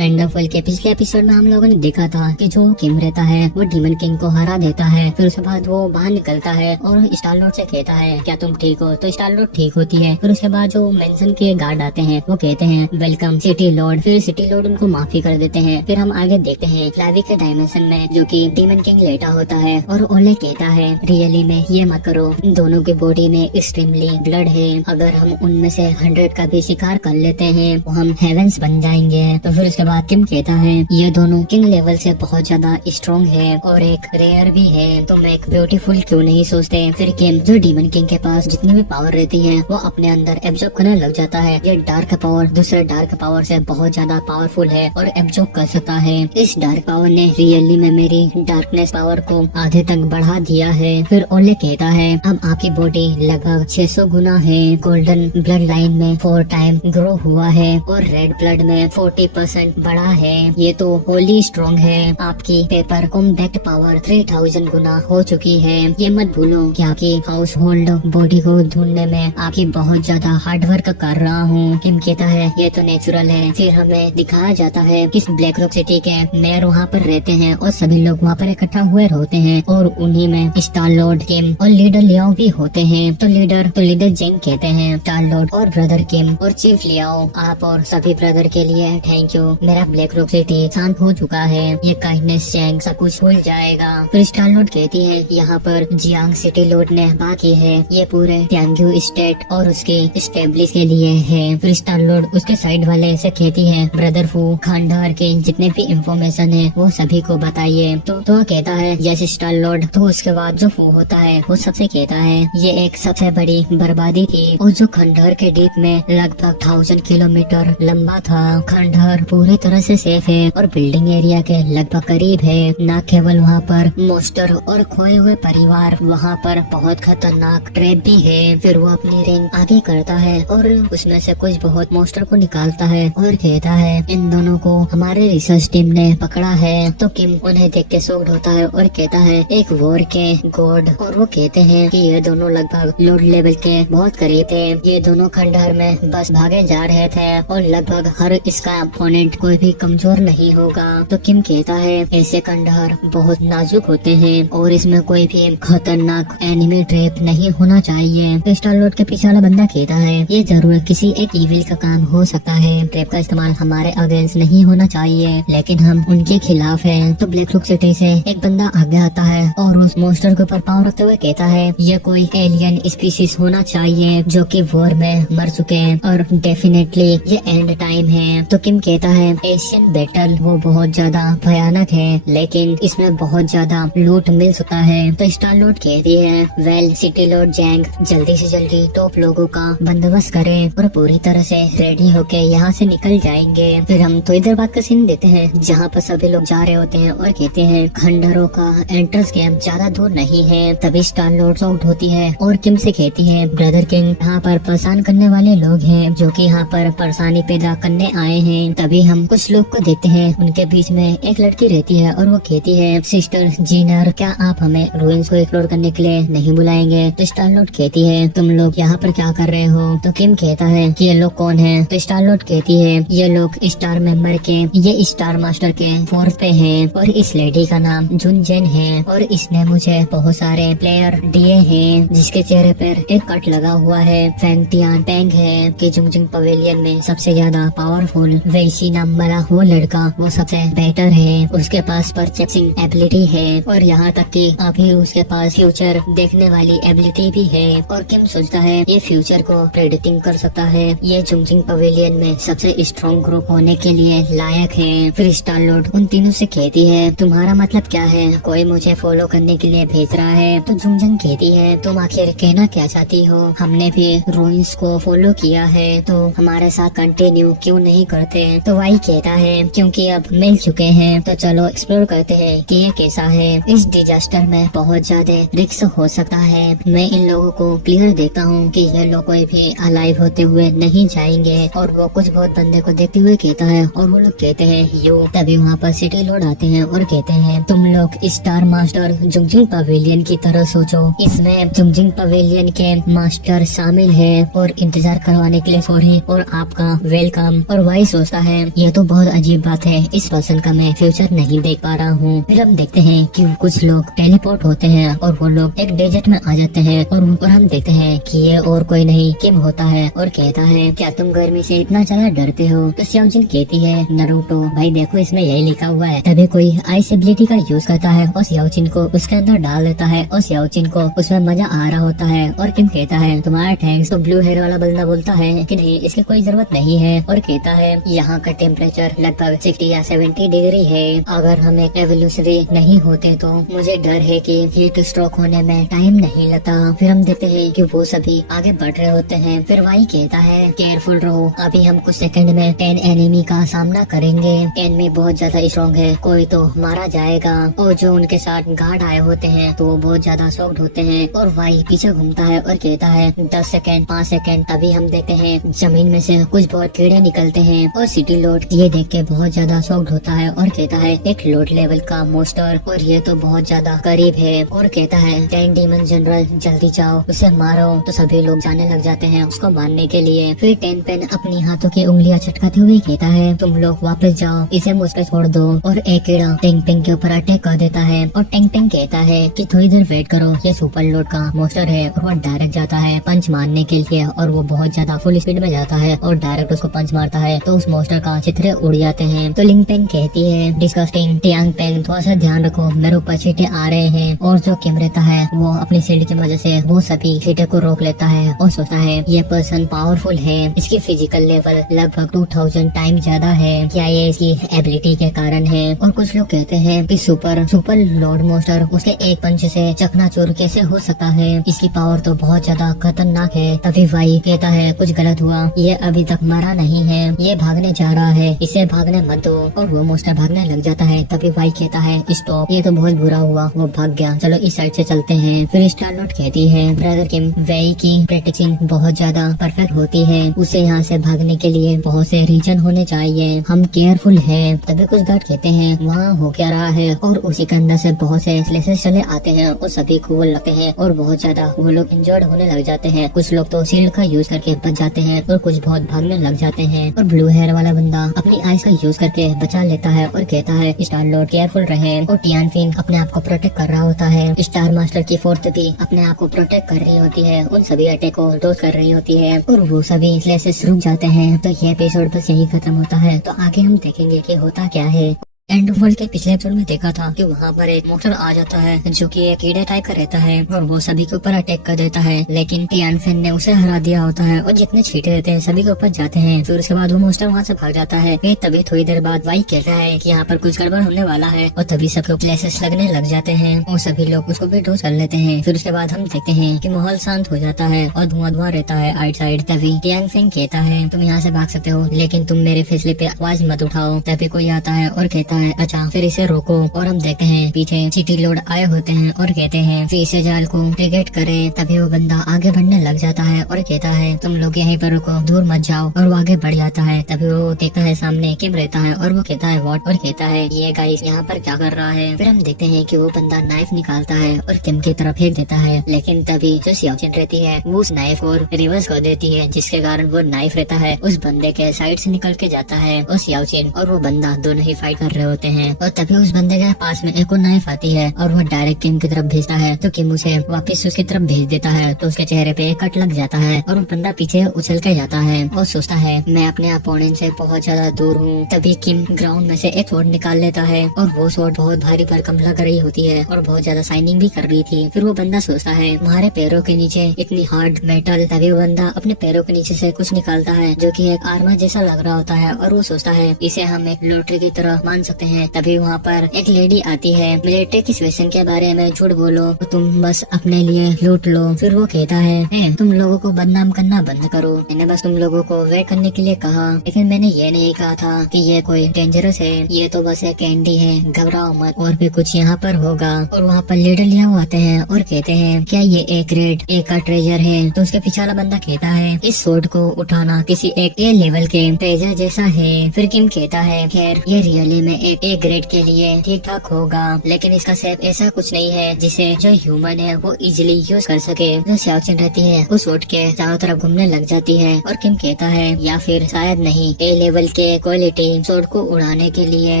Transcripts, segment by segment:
एंडरफॉल के पिछले एपिसोड में हम लोगों ने देखा था कि जो किम रहता है वो डीमन किंग को हरा देता है। फिर उसके बाद वो बाहर निकलता है और स्टार लॉर्ड से कहता है क्या तुम ठीक हो, तो स्टार लॉर्ड ठीक होती है। फिर उसके बाद जो मेंशन के गार्ड आते हैं वो कहते हैं वेलकम सिटी लॉर्ड। फिर सिटी लॉर्ड उनको माफी कर देते हैं। फिर हम आगे देखते हैं फ्लैवी के डायमेंशन में जो कि डीमन किंग लेटा होता है और ओले कहता है रियली में ये मत करो, दोनों की बॉडी में एक्सट्रीमली ब्लड है, अगर हम उनमें से 100 का भी शिकार कर लेते हैं तो हम हेवेंस बन जाएंगे। तो फिर उसके बाद किम कहता है ये दोनों किंग लेवल से बहुत ज्यादा स्ट्रॉन्ग है और एक रेयर भी है, तो मैं एक ब्यूटीफुल क्यों नहीं सोचते। फिर किम जो डीमन किंग के पास जितनी भी पावर रहती है वो अपने अंदर एब्जॉर्ब करने लग जाता है। ये डार्क पावर दूसरे डार्क पावर से बहुत ज्यादा पावरफुल है और एब्जॉर्ब कर सकता है। इस डार्क पावर ने रियली में मेरी डार्कनेस पावर को आधे तक बढ़ा दिया है। फिर ओले कहता है अब आपकी बॉडी लगभग 600 गुना है, गोल्डन ब्लड लाइन में 4 टाइम ग्रो हुआ है और रेड ब्लड में 40% बढ़ा है, ये तो होली स्ट्रॉन्ग है। आपकी पेपर कॉम्बैक्ट पावर 3000 गुना हो चुकी है। ये मत भूलो कि आपकी हाउस होल्ड बॉडी को ढूंढने में आपकी बहुत ज्यादा हार्ड वर्क कर रहा हूँ। किम कहता है ये तो नेचुरल है। फिर हमें दिखाया जाता है कि ब्लैक रॉक सिटी के मेयर वहाँ पर रहते हैं और सभी लोग वहाँ पर इकट्ठा हुए होते हैं और उन्हीं में स्टार लॉर्ड किम और लीडर लियाओ भी होते हैं। तो लीडर जेंग कहते हैं स्टार लॉर्ड और ब्रदर किम और चीफ लियाओ आप और सभी ब्रदर के लिए थैंक यू, मेरा ब्लैक रॉक सिटी शांत हो चुका है, ये काइंडनेस जेंग सब कुछ भूल जाएगा। फिर स्टार लॉर्ड कहती है यहाँ पर जियांग सिटी लॉर्ड ने बात की है, ये पूरे ट्यांग्यू स्टेट और उसके स्टेब्लिश के लिए है। फिर स्टार लॉर्ड उसके साइड वाले से कहती है ब्रदर फू खंडहर के जितने भी इंफॉर्मेशन है वो सभी को बताइए। तो कहता है यस स्टार लॉर्ड। तो उसके बाद जो फू होता है वो सबसे कहता है ये एक सबसे बड़ी बर्बादी थी और जो खंडहर के डीप में लगभग 1000 किलोमीटर लंबा था। खंडहर पूरी तरह से सेफ है और बिल्डिंग एरिया के लगभग करीब है। न केवल वहाँ पर मोस्टर और खोए हुए परिवार, वहाँ पर बहुत खतरनाक ट्रैप भी है। फिर वो अपनी रिंग आगे करता है और उसमें से कुछ बहुत मोस्टर को निकालता है और कहता है इन दोनों को हमारे रिसर्च टीम ने पकड़ा है। तो किम उन्हें देख के शॉक्ड होता है और कहता है एक वॉर के गॉड, और वो कहते हैं कि ये दोनों लगभग लॉर्ड लेवल के बहुत करीब थे। ये दोनों खंडहर में बस भागे जा रहे थे और लगभग हर इसका अपोनेंट कोई भी कमजोर नहीं होगा। तो किम कहता है ऐसे खंडहर बहुत नाजुक होते हैं और इसमें कोई भी खतरनाक एनिमी ट्रैप नहीं होना चाहिए। तो स्टार लॉर्ड के पीछे वाला बंदा कहता है ये जरूर किसी एक इविल का काम हो सकता है, ट्रैप का इस्तेमाल हमारे अगेंस्ट नहीं होना चाहिए लेकिन हम उनके खिलाफ हैं। तो ब्लैक रॉक सिटी से एक बंदा आगे आता है और उस मोस्टर के ऊपर पाँव रखते हुए कहता है ये कोई एलियन स्पीशीज होना चाहिए जो कि वॉर में मर चुके हैं और डेफिनेटली ये एंड टाइम है। तो किम कहता है एशियन बैटल वो बहुत ज्यादा भयानक है लेकिन इसमें बहुत ज्यादा लूट मिल सकता है। तो स्टार लॉर्ड कहती है वेल सिटी लॉर्ड जैंग जल्दी से जल्दी टॉप लोगों का बंदोबस्त करें और पूरी तरह से रेडी होके यहाँ से निकल जाएंगे। फिर हम तो इधर बात का सीन देते हैं जहाँ पर सभी लोग जा रहे होते हैं और कहते हैं खंडहरों का एंट्रेंस कैंप ज्यादा दूर नहीं है। तभी स्टार लॉर्ड शॉक्ड होती है और किम से कहती है ब्रदर किंग यहाँ पर परेशान करने वाले लोग हैं जो कि यहाँ पर परेशानी पैदा करने आए हैं। तभी हम कुछ लोग को देखते हैं, उनके बीच में एक लड़की रहती है और वो कहती है सिस्टर जीनर क्या आप हमें रूइंस को एक्सप्लोर करने के लिए नहीं बुलाएंगे। तो स्टार लॉर्ड कहती है तुम लोग यहाँ पर क्या कर रहे हो। तो किम कहता है कि ये लोग कौन है। तो स्टार लॉर्ड कहती है ये लोग स्टार मेंबर के ये स्टार मास्टर के फोर्स पे हैं और इस लेडी का नाम जुन जेन है और इसने मुझे बहुत सारे प्लेयर दिए हैं जिसके चेहरे पर एक कट लगा हुआ है। फैंग टियान पैंग है कि जुंगजिंग पवेलियन में सबसे ज्यादा पावरफुल वैसी नाम वाला वो लड़का वो सबसे बेटर है, उसके पास परचेसिंग एबिलिटी है और यहाँ तक कि अभी उसके पास फ्यूचर देखने वाली एबिलिटी भी है। और किम सोचता है ये फ्यूचर को प्रेडिक्टिंग कर सकता है, ये जुंगजिंग पवेलियन में सबसे स्ट्रॉन्ग ग्रुप होने के लिए लायक है। फिर स्टार लॉर्ड उन तीनों से कहती है तुम्हारा मतलब क्या है, कोई मुझे फॉलो करने के लिए भेज रहा है। तो जुंगजिंग कहती है तुम आखिर कहना क्या चाहती हो, हमने भी रूइंस को फॉलो किया है तो हमारे साथ कंटिन्यू क्यों नहीं करते। तो वही कहता है क्योंकि अब मिल चुके हैं तो चलो एक्सप्लोर करते हैं कि ये कैसा है। इस डिजास्टर में बहुत ज्यादा रिस्क हो सकता है, मैं इन लोगों को क्लियर देखता हूँ कि ये लोग कोई भी अलाइव होते हुए नहीं जाएंगे। और वो कुछ बहुत बंदे को देखते हुए कहता है और वो लोग कहते हैं यू। तभी वहाँ पर सिटी लॉर्ड आते हैं और कहते हैं तुम लोग स्टार मास्टर जुंगजिंग पवेलियन की तरह सोचो, इसमें जुंगजिंग पवेलियन के मास्टर शामिल है और इंतजार करवाने के लिए सॉरी और आपका वेलकम। और वही सोचता है ये ये तो बहुत अजीब बात है, इस पर्सन का मैं फ्यूचर नहीं देख पा रहा हूँ। फिर हम देखते हैं कि कुछ लोग टेलीपोर्ट होते हैं और वो लोग एक डेजर्ट में आ जाते हैं और हम देखते हैं कि ये और कोई नहीं किम होता है और कहता है क्या तुम गर्मी से इतना ज्यादा डरते हो? तो सियाओजिन कहती है नारुतो भाई देखो इसमें यही लिखा हुआ है। तभी कोई आइस एबिलिटी का यूज करता है और सियाओजिन को उसके अंदर डाल देता है और सियाओजिन को उसमें मजा आ रहा होता है और किम कहता है तुम्हारा थैंक्स। तो ब्लू हेयर वाला बंदा बोलता है कि नहीं इसकी कोई जरूरत नहीं है और कहता है यहाँ का टेम्परेचर लगभग 60 या 70 डिग्री है, अगर हम एक एवोल्यूशनरी नहीं होते तो मुझे डर है कि हीट स्ट्रोक होने में टाइम नहीं लगता। फिर हम देखते हैं कि वो सभी आगे बढ़ रहे होते हैं। फिर वाई कहता है केयरफुल रहो, अभी हम कुछ सेकंड में 10 एनिमी का सामना करेंगे। एनिमी बहुत ज्यादा स्ट्रॉन्ग है, कोई तो मारा जाएगा। और जो उनके साथ गार्ड आए होते हैं तो वो बहुत ज्यादा शॉक्ड होते हैं और वाई पीछे घूमता है और कहता है 10 सेकंड 5 सेकंड। तभी हम देखते हैं जमीन में से कुछ बहुत कीड़े निकलते हैं और सिटी लॉर्ड ये देख के बहुत ज्यादा शॉक्ड होता है और कहता है एक लॉर्ड लेवल का मोस्टर और ये तो बहुत ज्यादा करीब है और कहता है 10 डीमन जनरल जल्दी जाओ उसे मारो। तो सभी लोग जाने लग जाते हैं उसको मारने के लिए। फिर टेन पेन अपनी हाथों की उंगलियां चटकाते हुए कहता है तुम लोग वापस जाओ, इसे मुझ पे छोड़ दो। और एक कीड़ा टेंग पेंग के ऊपर अटैक कर देता है और टेंग पेंग कहता है कि थोड़ी देर वेट करो, ये सुपर लॉर्ड का मोस्टर है। और वो डायरेक्ट जाता है पंच मारने के लिए और वो बहुत ज्यादा फुल स्पीड में जाता है और डायरेक्ट उसको पंच मारता है तो उस मोस्टर का चित्रे उड़ जाते हैं। तो लिंग पेंग कहती है डिस्कस्टिंग टियांग पेंग थोड़ा सा ध्यान रखो, मेरे ऊपर चींटे आ रहे हैं। और जो किम रहता है वो अपनी शील्ड की वजह से वो सभी चींटे को रोक लेता है और सोचता है ये पर्सन पावरफुल है, इसकी फिजिकल लेवल लगभग 2000 टाइम ज्यादा है, क्या ये इसकी एबिलिटी के कारण है? और कुछ लोग कहते हैं कि सुपर लॉर्ड मोस्टर उसके एक पंच से चकनाचूर कैसे हो सकता है, इसकी पावर तो बहुत ज्यादा खतरनाक है। तभी वाई कहता है कुछ गलत हुआ, ये अभी तक मरा नहीं है, ये भागने जा रहा है, इसे भागने मत दो। और वो मोस्टर भागने लग जाता है। तभी वाई कहता है स्टॉप, ये तो बहुत बुरा हुआ, वो भाग गया, चलो इस साइड से चलते हैं। फिर स्टार लॉर्ड कहती है ब्रदर किम वेई की प्रैक्टिसिंग बहुत ज्यादा परफेक्ट होती है, उसे यहाँ से भागने के लिए बहुत से रीजन होने चाहिए, हम केयरफुल हैं। तभी कुछ गार्ड कहते हैं वहाँ हो क्या रहा है और उसी के अंदर से बहुत से स्लेसेस चले आते हैं और सभी खूब लगते हैं और बहुत ज्यादा वो लोग इंजर्ड होने लग जाते हैं। कुछ लोग तो शील्ड का यूज करके बच जाते हैं और कुछ बहुत भागने लग जाते हैं। और ब्लू हेयर वाला बंदा अपनी आइस का यूज करके बचा लेता है और कहता है स्टार लॉर्ड केयरफुल रहे। और टियान फिन अपने आप को प्रोटेक्ट कर रहा होता है, स्टार मास्टर की फोर्थ भी अपने आप को प्रोटेक्ट कर रही होती है, उन सभी अटैक को डोज कर रही होती है और वो सभी स्लेसेस रुक जाते हैं। तो ये एपिसोड बस यही खत्म होता है। तो आगे हम देखेंगे कि होता क्या है। एंड वर्ल्ड के पिछले एपिसोड में देखा था कि वहाँ पर एक मोस्टर आ जाता है जो कि एक कीड़े टाइप का रहता है और वो सभी के ऊपर अटैक कर देता है, लेकिन टियानफेन ने उसे हरा दिया होता है और जितने छींटे रहते हैं सभी के ऊपर जाते हैं। फिर उसके बाद वो मोस्टर वहाँ से भाग जाता है। फिर तभी थोड़ी देर बाद वाई कहता है कि यहाँ पर कुछ गड़बड़ होने वाला है और तभी सब लोग क्लेसेस लगने लग जाते हैं और सभी लोग उसको भी डोज कर लेते हैं। फिर उसके बाद हम देखते हैं कि माहौल शांत हो जाता है और धुआं रहता है आइट साइड। तभी टियानफेन कहता है तुम यहाँ से भाग सकते हो लेकिन तुम मेरे फैसले पे आवाज मत उठाओ। तभी कोई आता है और कहता है अच्छा फिर इसे रोको। और हम देखते हैं पीछे सिटी लॉर्ड आए होते हैं और कहते हैं फिर इसे जाल को ट्रिगेट करे। तभी वो बंदा आगे बढ़ने लग जाता है और कहता है तुम लोग यहीं पर रुको, दूर मत जाओ। और वो आगे बढ़ जाता है। तभी वो देखता है सामने किम रहता है और वो कहता है व्हाट, और कहता है ये गाइस यहाँ पर क्या कर रहा है। फिर हम देखते हैं कि वो बंदा नाइफ निकालता है और किम की तरफ फेंक देता है, लेकिन तभी जो सियाओजिन रहती है वो उस नाइफ को रिवर्स कर देती है, जिसके कारण वो नाइफ रहता है उस बंदे के साइड से निकल के जाता है और सियाओजिन और वो बंदा दोनों ही फाइट कर रहे होते हैं। और तभी उस बंदे के पास में एक और नाइफ आती है और वो डायरेक्ट किम की तरफ भेजता है तो किम उसे वापस उसकी तरफ भेज देता है। तो उसके चेहरे पे कट लग जाता है और वो बंदा पीछे उछल के जाता है और सोचता है मैं अपने अपोनेंट से बहुत ज्यादा दूर हूँ। तभी किम ग्राउंड में से एक स्वॉर्ड निकाल लेता है और वो स्वॉर्ड बहुत भारी भरकम लग रही होती है और बहुत ज्यादा शाइनिंग भी कर रही थी। फिर वो बंदा सोचता है तुम्हारे पैरों के नीचे इतनी हार्ड मेटल। तभी वो बंदा अपने पैरों के नीचे से कुछ निकालता है जो कि एक आर्मर जैसा लग रहा होता है और वो सोचता है इसे हम एक लॉटरी की तरह मान सकते हैं। तभी वहाँ पर एक लेडी आती है, मिलिट्री की सिचुएशन के बारे में झूठ बोलो तो तुम बस अपने लिए लूट लो। फिर वो कहता है तुम लोगों को बदनाम करना बंद करो, मैंने बस तुम लोगों को वेट करने के लिए कहा, लेकिन मैंने ये नहीं कहा था कि ये कोई डेंजरस है, ये तो बस एक कैंडी है, घबराओ मत, और भी कुछ यहाँ पर होगा। और वहाँ पर लीडर लिया आते हैं और कहते हैं क्या ये एक रेड एक का ट्रेजर है। तो उसके पीछे वाला बंदा कहता है इस सोर्ड को उठाना किसी एक ए लेवल के ट्रेजर जैसा है। फिर किम कहता है खैर ये रियली में एक ए ग्रेड के लिए ठीक ठाक होगा, लेकिन इसका सेफ ऐसा कुछ नहीं है जिसे जो ह्यूमन है वो इजिली यूज कर सके। जो सियाचिन रहती है वो सूट के चारों तरफ घूमने लग जाती है और किम कहता है या फिर शायद नहीं, ए लेवल के क्वालिटी सूट को उड़ाने के लिए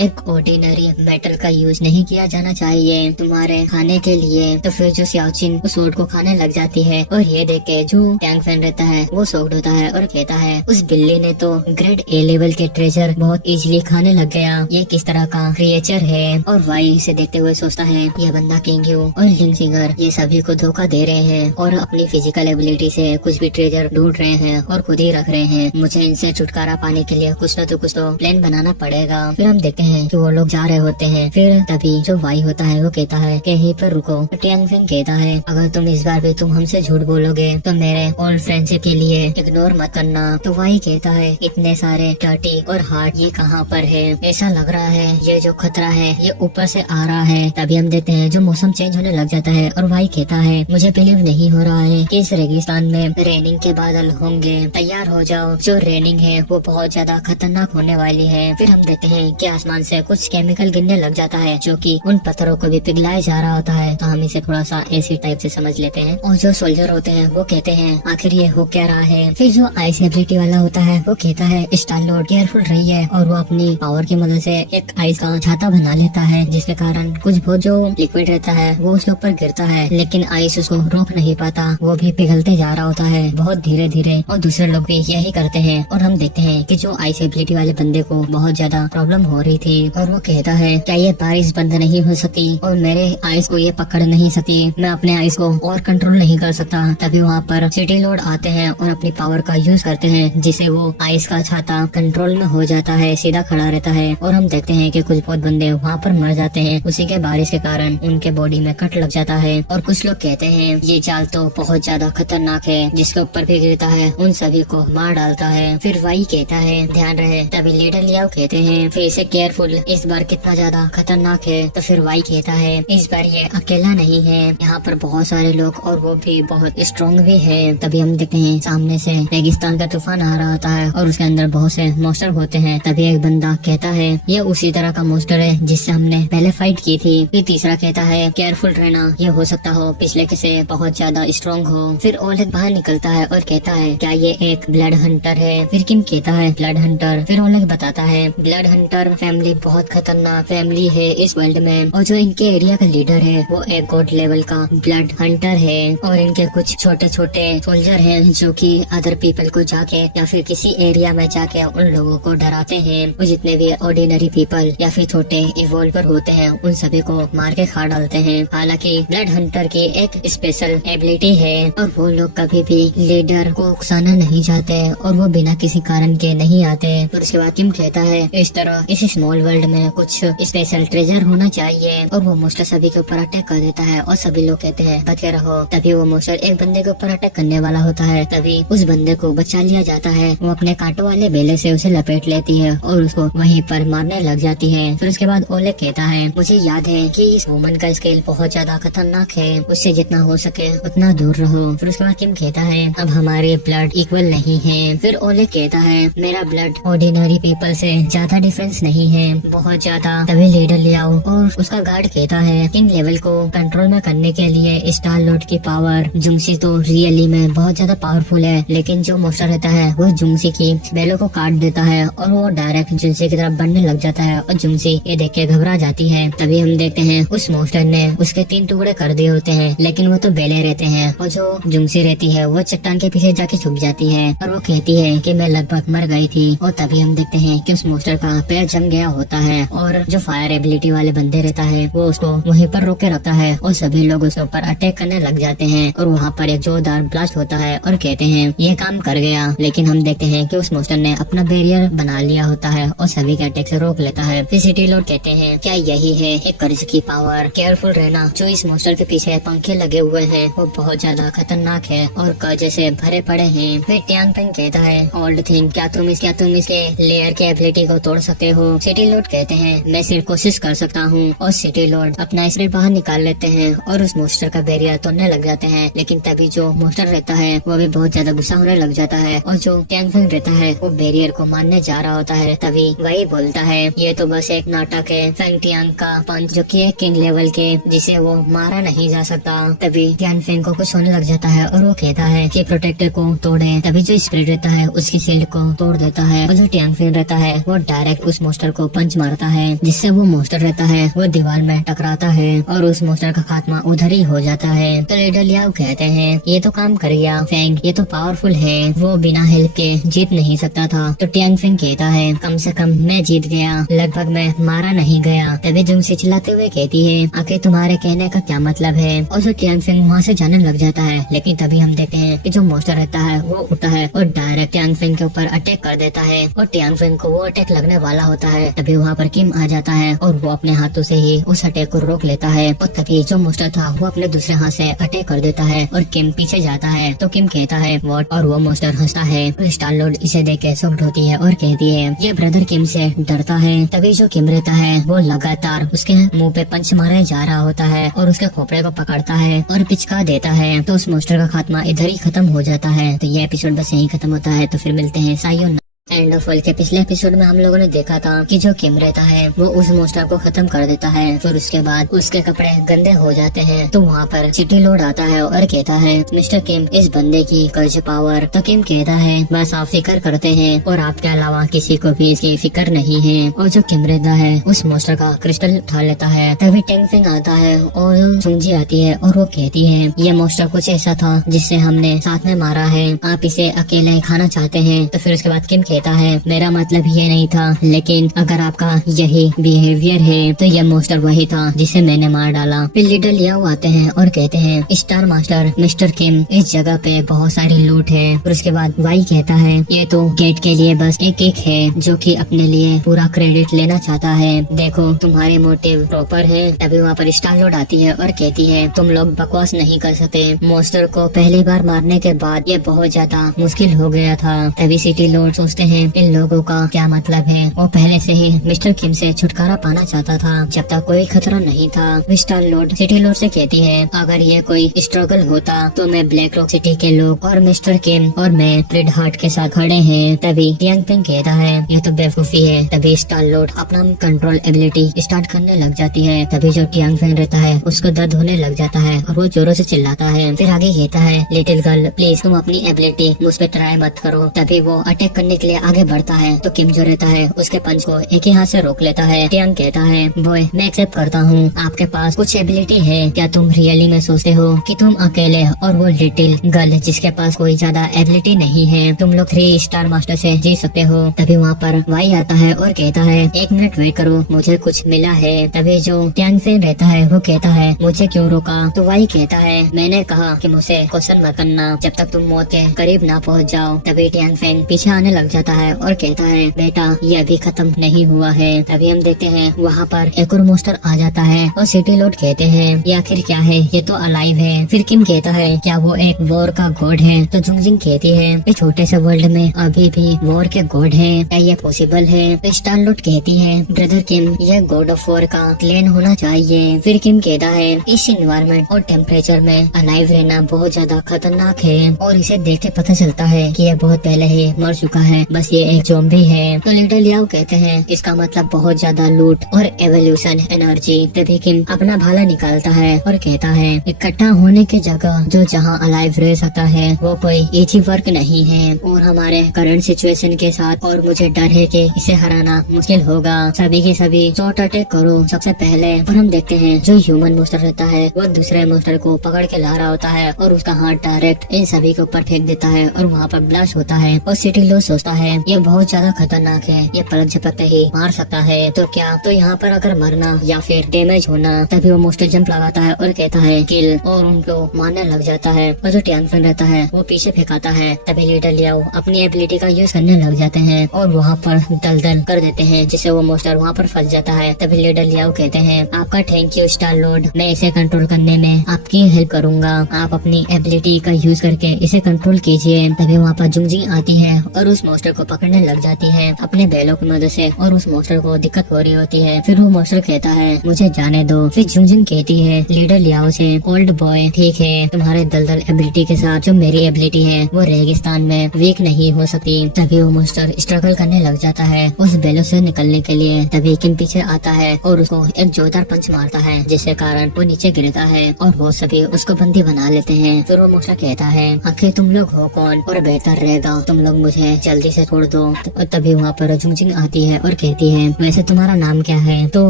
एक ऑर्डिनरी मेटल का यूज नहीं किया जाना चाहिए तुम्हारे खाने के लिए। तो फिर जो सियाचिन उस सूट को खाने लग जाती है और ये देख के जो टैंक फैन रहता है वो शॉक्ड होता है और कहता है उस बिल्ली ने तो ग्रेड ए लेवल के ट्रेजर बहुत इजीली खाने लग गया, ये किस तरह का क्रिएचर है। और वाई इसे देखते हुए सोचता है ये बंदा किंग यू और लिंग सिंगर ये सभी को धोखा दे रहे हैं और अपनी फिजिकल एबिलिटी से कुछ भी ट्रेजर ढूंढ रहे हैं और खुद ही रख रहे हैं। मुझे इनसे छुटकारा पाने के लिए कुछ तो प्लान बनाना पड़ेगा। फिर हम देखते हैं कि वो लोग जा रहे होते हैं। फिर तभी जो वाई होता है वो कहता है कि यहीं पर रुको। टियांग फिंग कहता है अगर तुम इस बार भी तुम हमसे झूठ बोलोगे तो मेरे ओल्ड फ्रेंडशिप के लिए इग्नोर मत करना। तो वाई कहता है इतने सारे डर्टी और हार्ट ये कहाँ पर है, ऐसा लग रहा है ये जो खतरा है ये ऊपर से आ रहा है। तभी हम देखते हैं जो मौसम चेंज होने लग जाता है और वाई कहता है मुझे बिलीव नहीं हो रहा है कि इस रेगिस्तान में रेनिंग के बादल होंगे, तैयार हो जाओ, जो रेनिंग है वो बहुत ज्यादा खतरनाक होने वाली है। फिर हम देखते हैं कि आसमान से कुछ केमिकल गिरने लग जाता है जो कि उन पत्थरों को भी पिघलाया जा रहा होता है। तो हम इसे थोड़ा सा एसिड टाइप से समझ लेते हैं। और जो सोल्जर होते हैं वो कहते हैं आखिर ये हो क्या रहा है। फिर जो आइस एबिलिटी वाला होता है वो कहता है स्टार लॉर्ड केयरफुल रही है और वो अपनी पावर की मदद से एक आइस का छाता बना लेता है जिसके कारण कुछ बहुत जो लिक्विड रहता है वो उसके ऊपर गिरता है, लेकिन आइस उसको रोक नहीं पाता, वो भी पिघलते जा रहा होता है बहुत धीरे धीरे। और दूसरे लोग भी यही करते हैं। और हम देखते हैं कि जो आइस एबिलिटी वाले बंदे को बहुत ज्यादा प्रॉब्लम हो रही थी और वो कहता है क्या ये बारिश बंद नहीं हो सकती और मेरे आइस को ये पकड़ नहीं सकती, मैं अपने आइस को और कंट्रोल नहीं कर सकता। तभी वहाँ पर सिटी लॉर्ड आते हैं और अपनी पावर का यूज करते हैं जिससे वो आइस का छाता कंट्रोल में हो जाता है, सीधा खड़ा रहता है। और हम देखते हैं कि कुछ बहुत बंदे वहाँ पर मर जाते हैं उसी के बारिश के कारण, उनके बॉडी में कट लग जाता है। और कुछ लोग कहते हैं ये जाल तो बहुत ज्यादा खतरनाक है, जिसके ऊपर भी गिरता है उन सभी को मार डालता है। फिर वाई कहता है ध्यान रहे। तभी लीडर लियाओ कहते हैं फिर इसे केयरफुल, इस बार कितना ज्यादा खतरनाक है। तो फिर वाई कहता है इस बार ये अकेला नहीं है, यहाँ पर बहुत सारे लोग और वो भी बहुत स्ट्रॉन्ग भी है। तभी हम देखते हैं सामने से रेगिस्तान का तूफान आ रहा होता है और उसके अंदर बहुत से मॉन्स्टर होते हैं। तभी एक बंदा कहता है ये उसी तरह का मॉन्स्टर है जिससे हमने पहले फाइट की थी। फिर तीसरा कहता है केयरफुल रहना, ये हो सकता हो पिछले के से बहुत ज्यादा स्ट्रॉन्ग हो। फिर ओलेग बाहर निकलता है और कहता है क्या ये एक ब्लड हंटर है। फिर किम कहता है ब्लड हंटर। फिर ओलेग बताता है ब्लड हंटर फैमिली बहुत खतरनाक फैमिली है इस वर्ल्ड में और जो इनके एरिया का लीडर है वो एक गॉड लेवल का ब्लड हंटर है और इनके कुछ छोटे छोटे सोल्जर हैं जो कि अदर पीपल को जाके या फिर किसी एरिया में जाके उन लोगों को डराते हैं। वो जितने भी ऑर्डिनरी पीपल या फिर छोटे इवोल्वर होते हैं उन सभी को मार के खा डालते हैं। हालांकि ब्लड हंटर की एक स्पेशल एबिलिटी है और वो लोग कभी भी लीडर को उकसाना नहीं चाहते और वो बिना किसी कारण के नहीं आते। फिर उसके बाद किम कहता है इस तरह इस स्मॉल वर्ल्ड में कुछ स्पेशल ट्रेजर होना चाहिए और वो मोस्टर सभी के ऊपर अटैक कर देता है और सभी लोग कहते हैं बचे रहो। तभी वो मोस्टर एक बंदे के ऊपर अटैक करने वाला होता है। तभी उस बंदे को बचा लिया जाता है। वो अपने कांटों वाले बेले से उसे लपेट लेती है और उसको वहीं पर मारने लग जाती है। फिर उसके बाद ओलेग कहता है मुझे याद है कि इस वुमन का स्केल बहुत ज्यादा खतरनाक है, उससे जितना हो सके उतना दूर रहो। फिर उसके बाद किम कहता है अब हमारे ब्लड इक्वल नहीं है। फिर ओलेग कहता है मेरा ब्लड ऑर्डिनरी पीपल से ज्यादा डिफरेंस नहीं है, बहुत ज्यादा। तभी लीडर ले आओ और उसका गार्ड कहता है किंग लेवल को कंट्रोल में करने के लिए स्टार लॉर्ड की पावर जुंगसी तो रियली में बहुत ज्यादा पावरफुल है, लेकिन जो मोस्टर रहता है वो जुंगसी की बेलों को काट देता है और वो डायरेक्ट जुंगसी की तरफ बढ़ने लग जाता है और जुंगसी ये देख के घबरा जाती है। तभी हम देखते हैं उस मोस्टर ने उसके 3 टुकड़े कर दिए होते हैं, लेकिन वो तो बेले रहते हैं और जो जुंगसी रहती है वो चट्टान के पीछे जाके छुप जाती है और वो कहती है कि मैं लगभग मर गई थी। और तभी हम देखते हैं कि उस मोस्टर का पैर जम गया होता है और जो फायर एबिलिटी वाले बंदे रहता है वो उसको वहीं पर रोके रखता है और सभी लोग उसके ऊपर अटैक करने लग जाते हैं और वहाँ पर एक जोरदार ब्लास्ट होता है और कहते हैं ये काम कर गया। लेकिन हम देखते हैं कि उस मोस्टर ने अपना बैरियर बना लिया होता है और सभी के अटैक से रोक लेता है। फिर सिटी लॉर्ड कहते हैं क्या यही है एक कर्ज की पावर, केयरफुल रहना। जो इस मोस्टर के पीछे पंखे लगे हुए हैं वो बहुत ज्यादा खतरनाक है और कर्ज से भरे पड़े हैं। फिर ट्यांग पेंग कहता है ओल्ड थिंग क्या तुम इसके लेयर के एबिलिटी को तोड़ सकते हो। सिटी लॉर्ड कहते हैं मैं सिर्फ कोशिश कर सकता हूँ और सिटी लॉर्ड अपना स्पिरिट बाहर निकाल लेते हैं और उस मोस्टर का बैरियर तोड़ने लग जाते हैं। लेकिन तभी जो मोस्टर रहता है वो भी बहुत ज्यादा गुस्सा होने लग जाता है और जो ट्यांग पेंग रहता है वो बैरियर को मारने जा रहा होता है। तभी वही बोलता है ये तो बस एक नाटक है। फेंग टियांग का पंच जो कि एक किंग लेवल के जिसे वो मारा नहीं जा सकता। तभी टियान फेंग को कुछ होने लग जाता है और वो कहता है कि प्रोटेक्टर को तोड़े। तभी जो स्पिरिट रहता है उसकी शील्ड को तोड़ देता है और जो टियांग फेंग रहता है वो डायरेक्ट उस मोस्टर को पंच मारता है, जिससे वो मोस्टर रहता है वो दीवार में टकराता है और उस मोस्टर का खात्मा उधर ही हो जाता है। तो लीडर लियाओ कहते हैं ये तो काम कर गया फेंग, ये तो पावरफुल है, वो बिना हेल्प के जीत नहीं सकता था। तो टियांग फेंग कहता है कम से कम मैं जीत गया, लगभग मैं मारा नहीं गया। तभी जुंग से चिल्लाते हुए कहती है आखिर तुम्हारे कहने का क्या मतलब है। और जो टियांग फेंग वहाँ से जाने लग जाता है, लेकिन तभी हम देखते हैं कि जो मोस्टर रहता है वो उठता है और डायरेक्ट टियांग फेंग के ऊपर अटैक कर देता है और टियांग फेंग को वो अटैक लगने वाला होता है। तभी वहाँ पर किम आ जाता है और वो अपने हाथों से ही उस अटैक को रोक लेता है और तभी जो मोस्टर था वो अपने दूसरे हाथ से अटैक कर देता है और किम पीछे जाता है। तो किम कहता है व्हाट, और वो मोस्टर हंसता है। तो स्टार लॉर्ड इसे देख के शॉक्ड होती है और कहती है ये ब्रदर किम से डरता है। तभी जो किम रहता है वो लगातार उसके मुंह पे पंच मारे जा रहा होता है और उसके खोपड़े को पकड़ता है और पिचका देता है। तो उस मोस्टर का खात्मा इधर ही खत्म हो जाता है। तो ये एपिसोड बस यही खत्म होता है। तो फिर मिलते हैं सायोनारा। एंड ऑफ वर्ल्ड के पिछले एपिसोड में हम लोगों ने देखा था कि जो किम रहता है वो उस मोस्टर को खत्म कर देता है। फिर उसके बाद उसके कपड़े गंदे हो जाते हैं। तो वहाँ पर सिटी लॉर्ड आता है और कहता है मिस्टर किम इस बंदे की कर्ज पावर। तो किम कहता है बस आप फिक्र करते हैं और आपके अलावा किसी को भी इसकी फिक्र नहीं है। और जो किम रहता है उस मोस्टर का क्रिस्टल उठा लेता है। तभी टेंग फिंग आता है और सुंजी आती है और वो कहती है ये मोस्टर कुछ ऐसा था जिससे हमने साथ में मारा है, आप इसे अकेले खाना चाहते हैं। तो फिर उसके बाद किम कहता है मेरा मतलब ये नहीं था, लेकिन अगर आपका यही बिहेवियर है तो ये मोस्टर वही था जिसे मैंने मार डाला। फिर लीडर लियाओ आते हैं और कहते हैं स्टार मास्टर मिस्टर किम इस जगह पे बहुत सारी लूट है। और उसके बाद वाई कहता है ये तो गेट के लिए बस एक है जो कि अपने लिए पूरा क्रेडिट लेना चाहता है, देखो तुम्हारे मोटिव प्रॉपर है। तभी वहाँ पर स्टार लॉर्ड आती है और कहती है तुम लोग बकवास नहीं कर सकते, मोस्टर को पहली बार मारने के बाद ये बहुत ज्यादा मुश्किल हो गया था। तभी सिटी लॉर्ड सोचते हैं इन लोगों का क्या मतलब है, वो पहले से ही मिस्टर किम से छुटकारा पाना चाहता था जब तक कोई खतरा नहीं था। मिस्टर लॉर्ड सिटी लॉर्ड से कहती है अगर ये कोई स्ट्रगल होता तो मैं ब्लैक रॉक सिटी के लोग और मिस्टर किम और मैं रेड हार्ट के साथ खड़े हैं। तभी टियांग फेंग कहता है ये तो बेवकूफी है। तभी स्टार लॉर्ड अपना कंट्रोल एबिलिटी स्टार्ट करने लग जाती है। तभी जो टियांग फेंग रहता है उसको दर्द होने लग जाता है और वो जोरों से चिल्लाता है। फिर आगे कहता है लिटिल गर्ल प्लीज तुम अपनी एबिलिटी मुझ पे ट्राई मत करो। तभी वो अटैक करने के लिए आगे बढ़ता है तो किम जो रहता है उसके पंच को एक ही हाथ से रोक लेता है। टियांग कहता है बॉय मैं एक्सेप्ट करता हूँ आपके पास कुछ एबिलिटी है, क्या तुम रियली में सोचते हो कि तुम अकेले और वो लिटिल गर्ल जिसके पास कोई ज्यादा एबिलिटी नहीं है तुम लोग 3 स्टार मास्टर से जीत सकते हो। तभी वहाँ पर वाई आता है और कहता है 1 मिनट वेट करो मुझे कुछ मिला है। तभी जो टियांग फेंग रहता है वो कहता है मुझे क्यों रोका। तो वाई कहता है मैंने कहा कि मुझे क्वेश्चन मत करना जब तक तुम मौत के करीब ना पहुँच जाओ। तभी टियांग फेंग पीछे आने लग जाता है और कहता है बेटा ये अभी खत्म नहीं हुआ है। तभी हम देखते हैं वहाँ पर एक और मोस्टर आ जाता है और सिटी लॉर्ड कहते हैं ये आखिर क्या है, ये तो अलाइव है। फिर किम कहता है क्या वो एक वॉर का गॉड है। तो जुंगजिंग कहती है इस छोटे से वर्ल्ड में अभी भी वॉर के गॉड है, क्या ये पॉसिबल है। तो स्टार लॉर्ड कहती है ब्रदर किम ये गॉड ऑफ वॉर का क्लेन होना चाहिए। फिर किम कहता है इस इन्वायरमेंट और टेम्परेचर में अलाइव रहना बहुत ज्यादा खतरनाक है और इसे देख के पता चलता है कि ये बहुत पहले ही मर चुका है, बस ये एक ज़ॉम्बी है। तो लीडर लियाओ कहते हैं इसका मतलब बहुत ज्यादा लूट और एवोल्यूशन एनर्जी। तभी किम अपना भाला निकालता है और कहता है इकट्ठा होने की जगह जो जहाँ अलाइव रह सकता है वो कोई इजी वर्क नहीं है और हमारे करंट सिचुएशन के साथ और मुझे डर है कि इसे हराना मुश्किल होगा। सभी के सभी शॉर्ट अटैक करो सबसे पहले। और हम देखते हैं जो ह्यूमन मोस्टर रहता है वो दूसरे मोस्टर को पकड़ के ला रहा होता है और उसका हाथ डायरेक्ट इन सभी के ऊपर फेंक देता है और वहाँ पर ब्लास्ट होता है। और सिटी लॉर्ड सोचता है ये बहुत ज्यादा खतरनाक है, ये पलक झपकते ही मार सकता है तो क्या तो यहाँ पर अगर मरना या फिर डैमेज होना। तभी वो मोस्टर जंप लगाता है और कहता है किल और उनको मारने लग जाता है। और जो टियांग फेंग रहता है वो पीछे फेंकाता है। तभी लीडर लियाओ अपनी एबिलिटी का यूज करने लग जाते हैं और वहाँ पर दलदल कर देते हैं जिससे वो मोस्टर वहाँ पर फंस जाता है। तभी लीडर लियाओ कहते हैं आपका थैंक यू स्टार लॉर्ड, मैं इसे कंट्रोल करने में आपकी हेल्प करूंगा, आप अपनी एबिलिटी का यूज करके इसे कंट्रोल कीजिए। तभी वहाँ पर जुंगजिंग आती है और उस मोस्टर को पकड़ने लग जाती है अपने बैलों की मदद से, और उस मॉन्स्टर को दिक्कत हो रही होती है। फिर वो मॉन्स्टर कहता है मुझे जाने दो। फिर जुंगजिंग कहती है लीडर लियाओ से, ओल्ड बॉय ठीक है, तुम्हारे दलदल एबिलिटी के साथ जो मेरी एबिलिटी है वो रेगिस्तान में वीक नहीं हो सकती। तभी वो मॉन्स्टर स्ट्रगल करने लग जाता है उस बैलों से निकलने के लिए। तभी किम पीछे आता है और उसको एक जोरदार पंच मारता है, जिसके कारण वो नीचे गिरता है और वो सभी उसको बंदी बना लेते हैं। फिर वो मॉन्स्टर कहता है आखिर तुम लोग हो कौन, और बेहतर रहेगा तुम लोग मुझे जल्दी से छोड़ दो। और तभी वहाँ पर जुंगजिंग आती है और कहती है वैसे तुम्हारा नाम क्या है। तो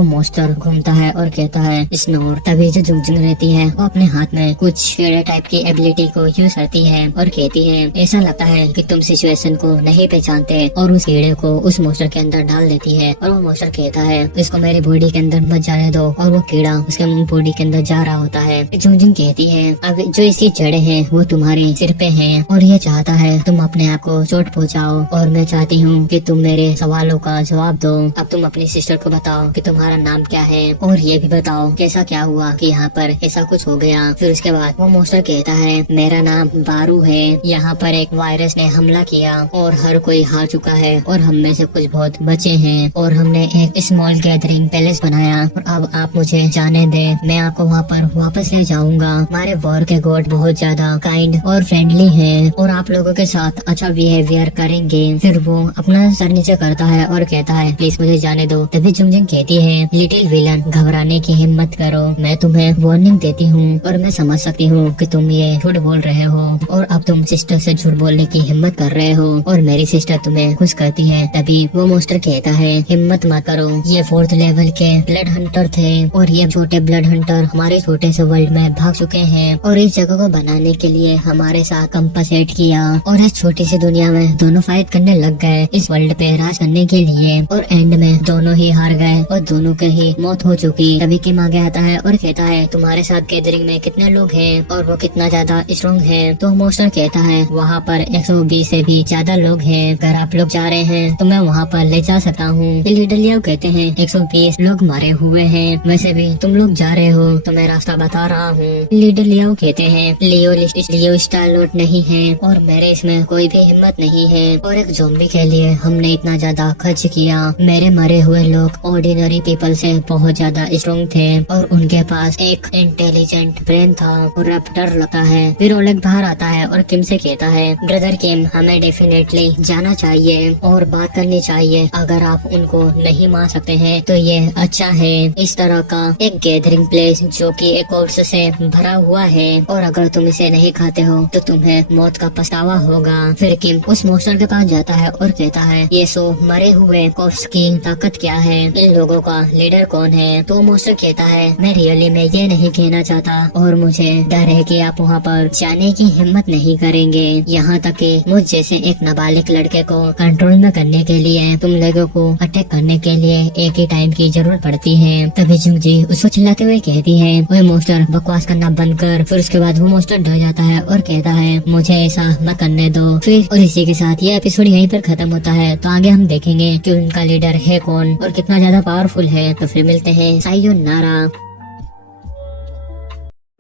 मॉन्स्टर घूमता है और कहता है स्नोर। तभी जो जुंगजिंग रहती है वो अपने हाथ में कुछ कीड़े टाइप की एबिलिटी को यूज करती है और कहती है ऐसा लगता है कि तुम सिचुएशन को नहीं पहचानते, और उस कीड़े को उस मॉन्स्टर के अंदर डाल देती है। और वो मॉन्स्टर कहता है इसको मेरी बॉडी के अंदर मत जाने दो, और वो कीड़ा उसके बॉडी के अंदर जा रहा होता है। जुंगजिंग कहती है अब जो इसकी जड़ें हैं वो तुम्हारे सिर पे हैं, और ये चाहता है तुम अपने आप को चोट पहुँचाओ, और मैं चाहती हूँ कि तुम मेरे सवालों का जवाब दो। अब तुम अपनी सिस्टर को बताओ कि तुम्हारा नाम क्या है, और ये भी बताओ कैसा क्या हुआ कि यहाँ पर ऐसा कुछ हो गया। फिर उसके बाद वो मॉन्स्टर कहता है मेरा नाम बारू है, यहाँ पर एक वायरस ने हमला किया और हर कोई हार चुका है, और हम में से कुछ बहुत बचे हैं, और हमने एक स्मॉल गैदरिंग पैलेस बनाया, और अब आप मुझे जाने दे, मैं आपको वहाँ पर वापस ले जाऊंगा। हमारे वॉर के गॉड बहुत ज्यादा काइंड और फ्रेंडली हैं, और आप लोगों के साथ अच्छा बिहेवियर करेंगे। फिर वो अपना सर नीचे करता है और कहता है प्लीज मुझे जाने दो। तभी जुंगजिंग कहती है लिटिल विलन घबराने की हिम्मत करो, मैं तुम्हें वार्निंग देती हूँ, और मैं समझ सकती हूँ कि तुम ये झूठ बोल रहे हो, और अब तुम सिस्टर से झूठ बोलने की हिम्मत कर रहे हो, और मेरी सिस्टर तुम्हें खुश करती है। तभी वो मॉन्स्टर कहता है हिम्मत मत करो, ये 4th लेवल के ब्लड हंटर थे, और ये छोटे ब्लड हंटर हमारे छोटे से वर्ल्ड में भाग चुके हैं, और इस जगह को बनाने के लिए हमारे साथ कंपसेट किया, और इस छोटी सी दुनिया में दोनों फाइट करने लग गए इस वर्ल्ड पे राज करने के लिए, और एंड में दोनों ही हार गए और दोनों की ही मौत हो चुकी। तभी किम आगे आता है और कहता है तुम्हारे साथ गैदरिंग में कितने लोग हैं और वो कितना ज्यादा स्ट्रॉन्ग है। तो मॉन्स्टर कहता है वहाँ पर 120 से भी ज्यादा लोग हैं, अगर आप लोग जा रहे हैं तो मैं वहाँ पर ले जा सकता हूँ। लीडर लियाओ कहते हैं 120 लोग मारे हुए हैं, वैसे भी तुम लोग जा रहे हो तो मैं रास्ता बता रहा हूँ। लीडर लियाओ कहते हैं लियो स्टार-लॉर्ड नहीं है, और मेरे इसमें कोई भी हिम्मत नहीं है, और एक ज़ॉम्बी के लिए हमने इतना ज्यादा खर्च किया। मेरे मरे हुए लोग ऑर्डिनरी पीपल से बहुत ज्यादा स्ट्रॉन्ग थे, और उनके पास एक इंटेलिजेंट ब्रेन था, और अब डर लगता है। फिर ओलेग बाहर आता है और किम से कहता है ब्रदर किम हमें डेफिनेटली जाना चाहिए और बात करनी चाहिए, अगर आप उनको नहीं मान सकते हैं तो ये अच्छा है। इस तरह का एक गैदरिंग प्लेस जो कि एक कोर्स से भरा हुआ है, और अगर तुम इसे नहीं खाते हो तो तुम्हें मौत का पछतावा होगा। फिर किम उस मॉन्स्टर के पास जाता है और कहता है ये सो मरे हुए कोर्स की ताकत क्या है, इन लोगों का लीडर कौन है। तो मॉन्स्टर कहता है मैं रियली में ये नहीं कहना चाहता, और मुझे डर है कि आप वहाँ पर जाने की हिम्मत नहीं करेंगे, यहाँ तक कि मुझ जैसे एक नाबालिग लड़के को कंट्रोल में करने के लिए तुम लोगों को अटैक करने के लिए एक ही टाइम की जरूरत पड़ती है। तभी जुंगजी उसको चिल्लाते हुए कहती है वो मॉन्स्टर बकवास करना बंद कर। फिर उसके बाद वो मॉन्स्टर डर जाता है और कहता है मुझे ऐसा मत करने दो। फिर और इसी के साथ ये एपिसोड यहीं पर खत्म होता है। तो आगे हम देखेंगे कि उनका लीडर है कौन और कितना ज्यादा पावरफुल है। तो फिर मिलते हैं, सायोनारा।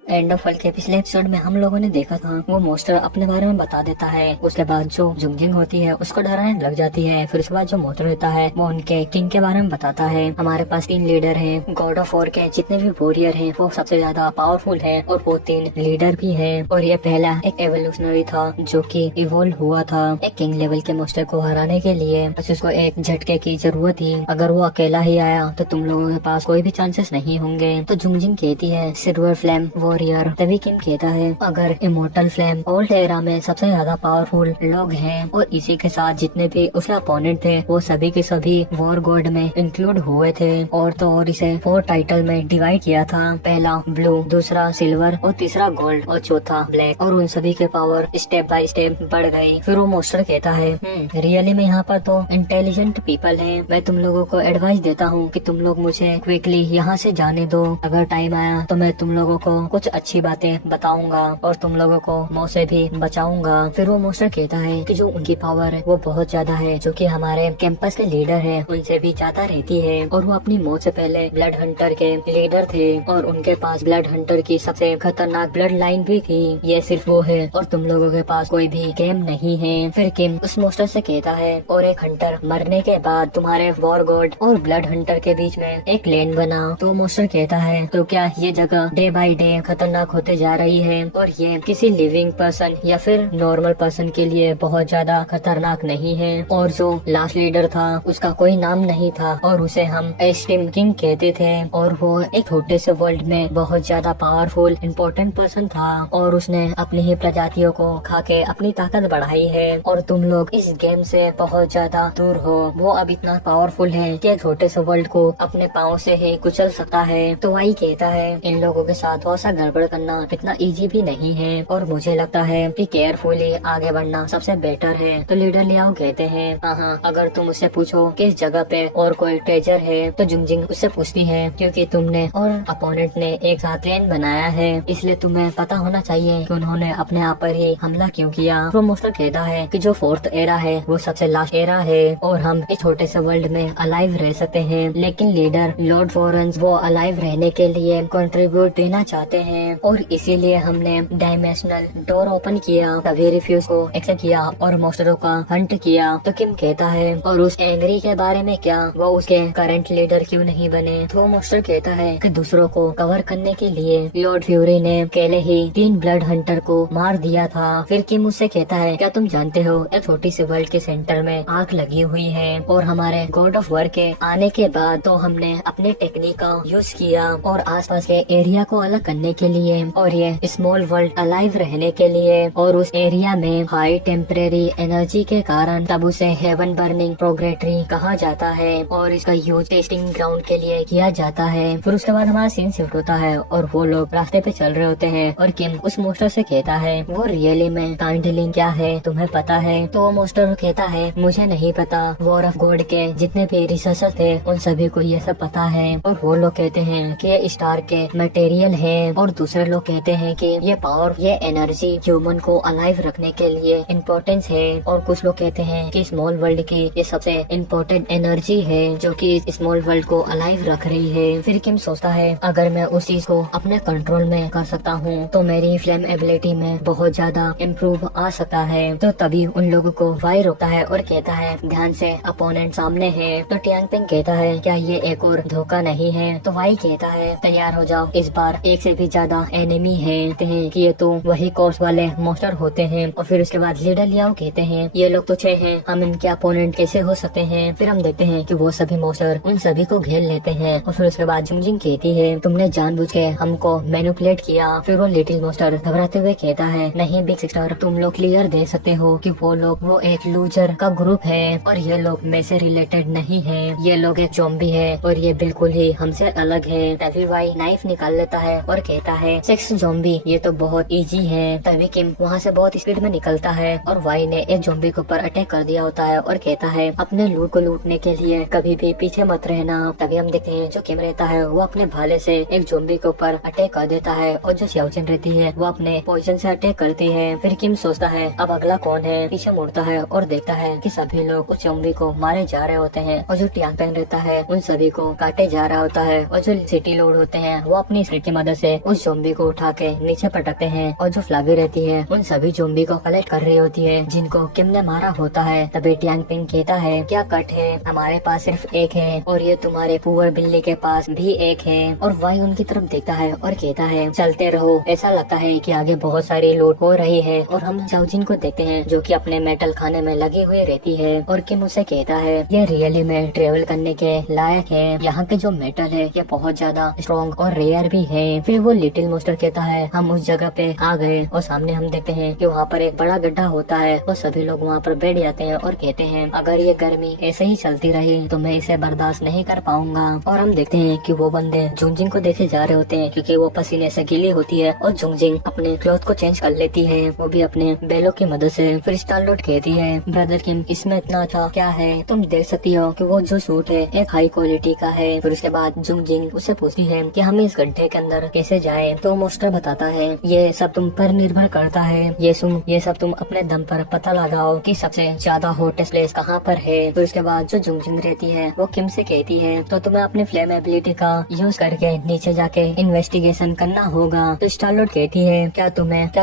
एंड ऑफ वर्ल्ड के पिछले एपिसोड में हम लोगों ने देखा था वो मॉन्स्टर अपने बारे में बता देता है, उसके बाद जो जुंगजिंग होती है उसको डराने लग जाती है। फिर उसके बाद जो मॉन्स्टर होता है वो उनके किंग के बारे में बताता है। हमारे पास 3 लीडर हैं, गॉड ऑफ वॉर के जितने भी वॉरियर हैं वो सबसे ज्यादा पावरफुल है, और वो 3 लीडर भी है। और ये पहला एक एवोल्यूशनरी था जो की इवोल्व हुआ था एक किंग लेवल के मॉन्स्टर को हराने के लिए, बस उसको एक झटके की जरूरत थी। अगर वो अकेला ही आया तो तुम लोगों के पास कोई भी चांसेस नहीं होंगे। तो जुंगजिंग कहती है सिल्वर फ्लेम वॉरियर। तभी किम कहता है अगर इमोर्टल फ्लेम ओल्ड एरा में सबसे ज्यादा पावरफुल लोग हैं, और इसी के साथ जितने भी उसके अपोनेंट थे वो सभी के सभी वॉर गॉड में इंक्लूड हुए थे। और तो और इसे 4 टाइटल में डिवाइड किया था, पहला ब्लू, दूसरा सिल्वर, और तीसरा गोल्ड, और चौथा ब्लैक। और उन सभी के पावर स्टेप बाय स्टेप बढ़ गई। फिर वो मॉन्स्टर कहता है रियली में यहाँ पर तो इंटेलिजेंट पीपल है, मैं तुम लोगों को एडवाइस देता हूँ कि तुम लोग मुझे क्विकली यहाँ से जाने दो। अगर टाइम आया तो मैं तुम लोगों को कुछ कुछ अच्छी बातें बताऊंगा और तुम लोगों को मौत से भी बचाऊंगा। फिर वो मोस्टर कहता है कि जो उनकी पावर है वो बहुत ज्यादा है, जो कि हमारे कैंपस के लीडर है उनसे भी ज्यादा रहती है, और वो अपनी मौत से पहले ब्लड हंटर के लीडर थे और उनके पास ब्लड हंटर की सबसे खतरनाक ब्लड लाइन भी थी। ये सिर्फ वो है और तुम लोगों के पास कोई भी गेम नहीं है। फिर किम उस मोस्टर से कहता है और एक हंटर मरने के बाद तुम्हारे वॉर गॉड और ब्लड हंटर के बीच में एक लेन बना। तो मोस्टर कहता है तो क्या ये जगह डे बाय डे खतरनाक होते जा रही है और ये किसी लिविंग पर्सन या फिर नॉर्मल पर्सन के लिए बहुत ज्यादा खतरनाक नहीं है। और जो लास्ट लीडर था उसका कोई नाम नहीं था और उसे हम एस्टिम किंग कहते थे, और वो एक छोटे से वर्ल्ड में बहुत ज्यादा पावरफुल इम्पोर्टेंट पर्सन था और उसने अपनी ही प्रजातियों को खा के अपनी ताकत बढ़ाई है। और तुम लोग इस गेम से बहुत ज्यादा दूर हो। वो अब इतना पावरफुल है कि छोटे से वर्ल्ड को अपने पाँव से ही कुचल सकता है। तो वही कहता है इन लोगों के साथ बहुत सा गड़बड़ करना इतना इजी भी नहीं है और मुझे लगता है कि केयरफुली आगे बढ़ना सबसे बेटर है। तो लीडर लियाओ कहते हैं हाँ, अगर तुम उससे पूछो कि इस जगह पे और कोई ट्रेजर है तो जुंगजिंग उससे पूछती है क्योंकि तुमने और अपोनेंट ने एक साथ प्लान बनाया है, इसलिए तुम्हें पता होना चाहिए कि उन्होंने अपने आप पर ही हमला क्यों किया। तो मोस्टर कहता है कि जो फोर्थ एरा है वो सबसे लास्ट एरा है और हम इस छोटे से वर्ल्ड में अलाइव रह सकते हैं, लेकिन लीडर लॉर्ड फॉरेंस वो अलाइव रहने के लिए कंट्रीब्यूट देना चाहते हैं और इसीलिए हमने डायमेंशनल डोर ओपन किया। तभी रिफ्यूज को एक्सेप्ट किया और मोस्टरों का हंट किया। तो किम कहता है और उस एंग्री के बारे में क्या, वो उसके करंट लीडर क्यों नहीं बने। तो मोस्टर कहता है कि दूसरों को कवर करने के लिए लॉर्ड फ्यूरी ने अकेले ही 3 ब्लड हंटर को मार दिया था। फिर किम उससे कहता है क्या तुम जानते हो एक छोटी सी वर्ल्ड के सेंटर में आग लगी हुई है और हमारे गॉड ऑफ वॉर के आने के बाद तो हमने अपने टेक्निक का यूज किया और आसपास के एरिया को अलग करने के लिए और ये स्मॉल वर्ल्ड अलाइव रहने के लिए, और उस एरिया में हाई टेम्परेरी एनर्जी के कारण तब उसे हेवन बर्निंग प्रोग्रेटरी कहा जाता है और इसका यूज टेस्टिंग ग्राउंड के लिए किया जाता है। फिर उसके बाद हमारा सीन शिफ्ट होता है और वो लोग रास्ते पे चल रहे होते हैं और किम उस मोस्टर से कहता है वो रियली में कांडलिंग क्या है तुम्हें पता है। तो वो मोस्टर कहता है मुझे नहीं पता, वॉर ऑफ गॉड के जितने भी रिसर्चर थे उन सभी को ये सब पता है। और वो लोग कहते हैं कि ये स्टार के मटेरियल है और दूसरे लोग कहते हैं कि ये पावर ये एनर्जी ह्यूमन को अलाइव रखने के लिए इम्पोर्टेंस है, और कुछ लोग कहते हैं कि स्मॉल वर्ल्ड की ये सबसे इम्पोर्टेंट एनर्जी है जो कि स्मॉल वर्ल्ड को अलाइव रख रही है। फिर किम सोचता है अगर मैं उस चीज को अपने कंट्रोल में कर सकता हूँ तो मेरी फ्लेम एबिलिटी में बहुत ज्यादा इम्प्रूव आ सकता है। तो तभी उन लोगों को वाई रोकता है और कहता है ध्यान से अपोनेंट सामने है। तो टियांग पिंग कहता है क्या ये एक और धोखा नहीं है। तो वाई कहता है तैयार हो जाओ, इस बार एक से भी ज्यादा एनिमी है कि ये तो वही कोर्स वाले मोस्टर होते हैं। और फिर उसके बाद लीडर लियाओ कहते हैं ये लोग तो 6 हैं, हम इनके अपोनेंट कैसे हो सकते हैं। फिर हम देखते हैं कि वो सभी मोस्टर उन सभी को घेर लेते हैं और फिर उसके बाद जुंगजिंग कहती है तुमने जानबूझ के हमको मैनिपुलेट किया। फिर वो लिटिल मोस्टर घबराते हुए कहता है नहीं बिग सिस्टर, तुम लोग क्लियर दे सकते हो कि वो लोग वो एक लूजर का ग्रुप है और ये लोग में से रिलेटेड नहीं है, ये लोग एक ज़ॉम्बी है और ये बिल्कुल ही हमसे अलग है। तभी वाई नाइफ निकाल लेता है और कहता है 6 ज़ॉम्बी ये तो बहुत इजी है। तभी किम वहाँ से बहुत स्पीड में निकलता है और वाई ने एक ज़ॉम्बी के ऊपर अटैक कर दिया होता है और कहता है अपने लूट को लूटने के लिए कभी भी पीछे मत रहना। तभी हम देखते हैं जो किम रहता है वो अपने भाले से एक ज़ॉम्बी के ऊपर अटैक कर देता है और जो श्याओचन रहती है वो अपने पोजीशन से अटैक करती है। फिर किम सोचता है अब अगला कौन है, पीछे मुड़ता है और देखता है कि सभी लोग उस ज़ॉम्बी को मारे जा रहे होते हैं और जो टियांग पेंग रहता है उन सभी को काटे जा रहा होता है और जो सिटी लोड होते हैं वो अपनी स्टिक की मदद से उस ज़ॉम्बी को उठा के नीचे पटकते हैं और जो फ्लावी रहती है उन सभी ज़ॉम्बी को कलेक्ट कर रही होती है जिनको किम ने मारा होता है। तभी टियांग पिंग कहता है क्या कट है, हमारे पास सिर्फ एक है और ये तुम्हारे पुअर बिल्ली के पास भी एक है। और वाई उनकी तरफ देखता है और कहता है चलते रहो, ऐसा लगता है कि आगे बहुत सारी लूट हो रही है। और हम चाओजिन को देखते हैं जो कि अपने मेटल खाने में लगी हुई रहती है और किम उसे कहता है ये रियली में ट्रेवल करने के लायक है, यहाँ के जो मेटल है ये बहुत ज्यादा स्ट्रॉन्ग और रेयर भी है। फिर वो लिटिल मोस्टर कहता है हम उस जगह पे आ गए और सामने हम देखते हैं कि वहाँ पर एक बड़ा गड्ढा होता है और सभी लोग वहाँ पर बैठ जाते हैं और कहते हैं अगर ये गर्मी ऐसे ही चलती रही तो मैं इसे बर्दाश्त नहीं कर पाऊंगा। और हम देखते हैं कि वो बंदे जुंगजिंग को देखे जा रहे होते हैं क्योंकि वो पसीने से गीली होती है और जुंगजिंग अपने क्लॉथ को चेंज कर लेती है, वो भी अपने बेलों की मदद से। फिर स्टारलॉर्ड कहती है ब्रदर किम इसमें इतना अच्छा क्या है, तुम देख सकती हो कि वो जो सूट है एक हाई क्वालिटी का है। फिर उसके बाद जुंगजिंग उससे पूछती है कि हम इस गड्ढे के अंदर कैसे जाए। जाए। तो मोस्टर बताता है ये सब तुम पर निर्भर करता है, ये सब तुम अपने दम पर पता लगाओ कि सबसे ज्यादा हॉटेस्ट प्लेस कहाँ पर है। फिर उसके बाद जो जुंगजिंग रहती है वो किम से कहती है तो तुम्हें अपनी फ्लेम एबिलिटी का यूज करके नीचे जाके इन्वेस्टिगेशन करना होगा। तो स्टार-लॉर्ड कहती है क्या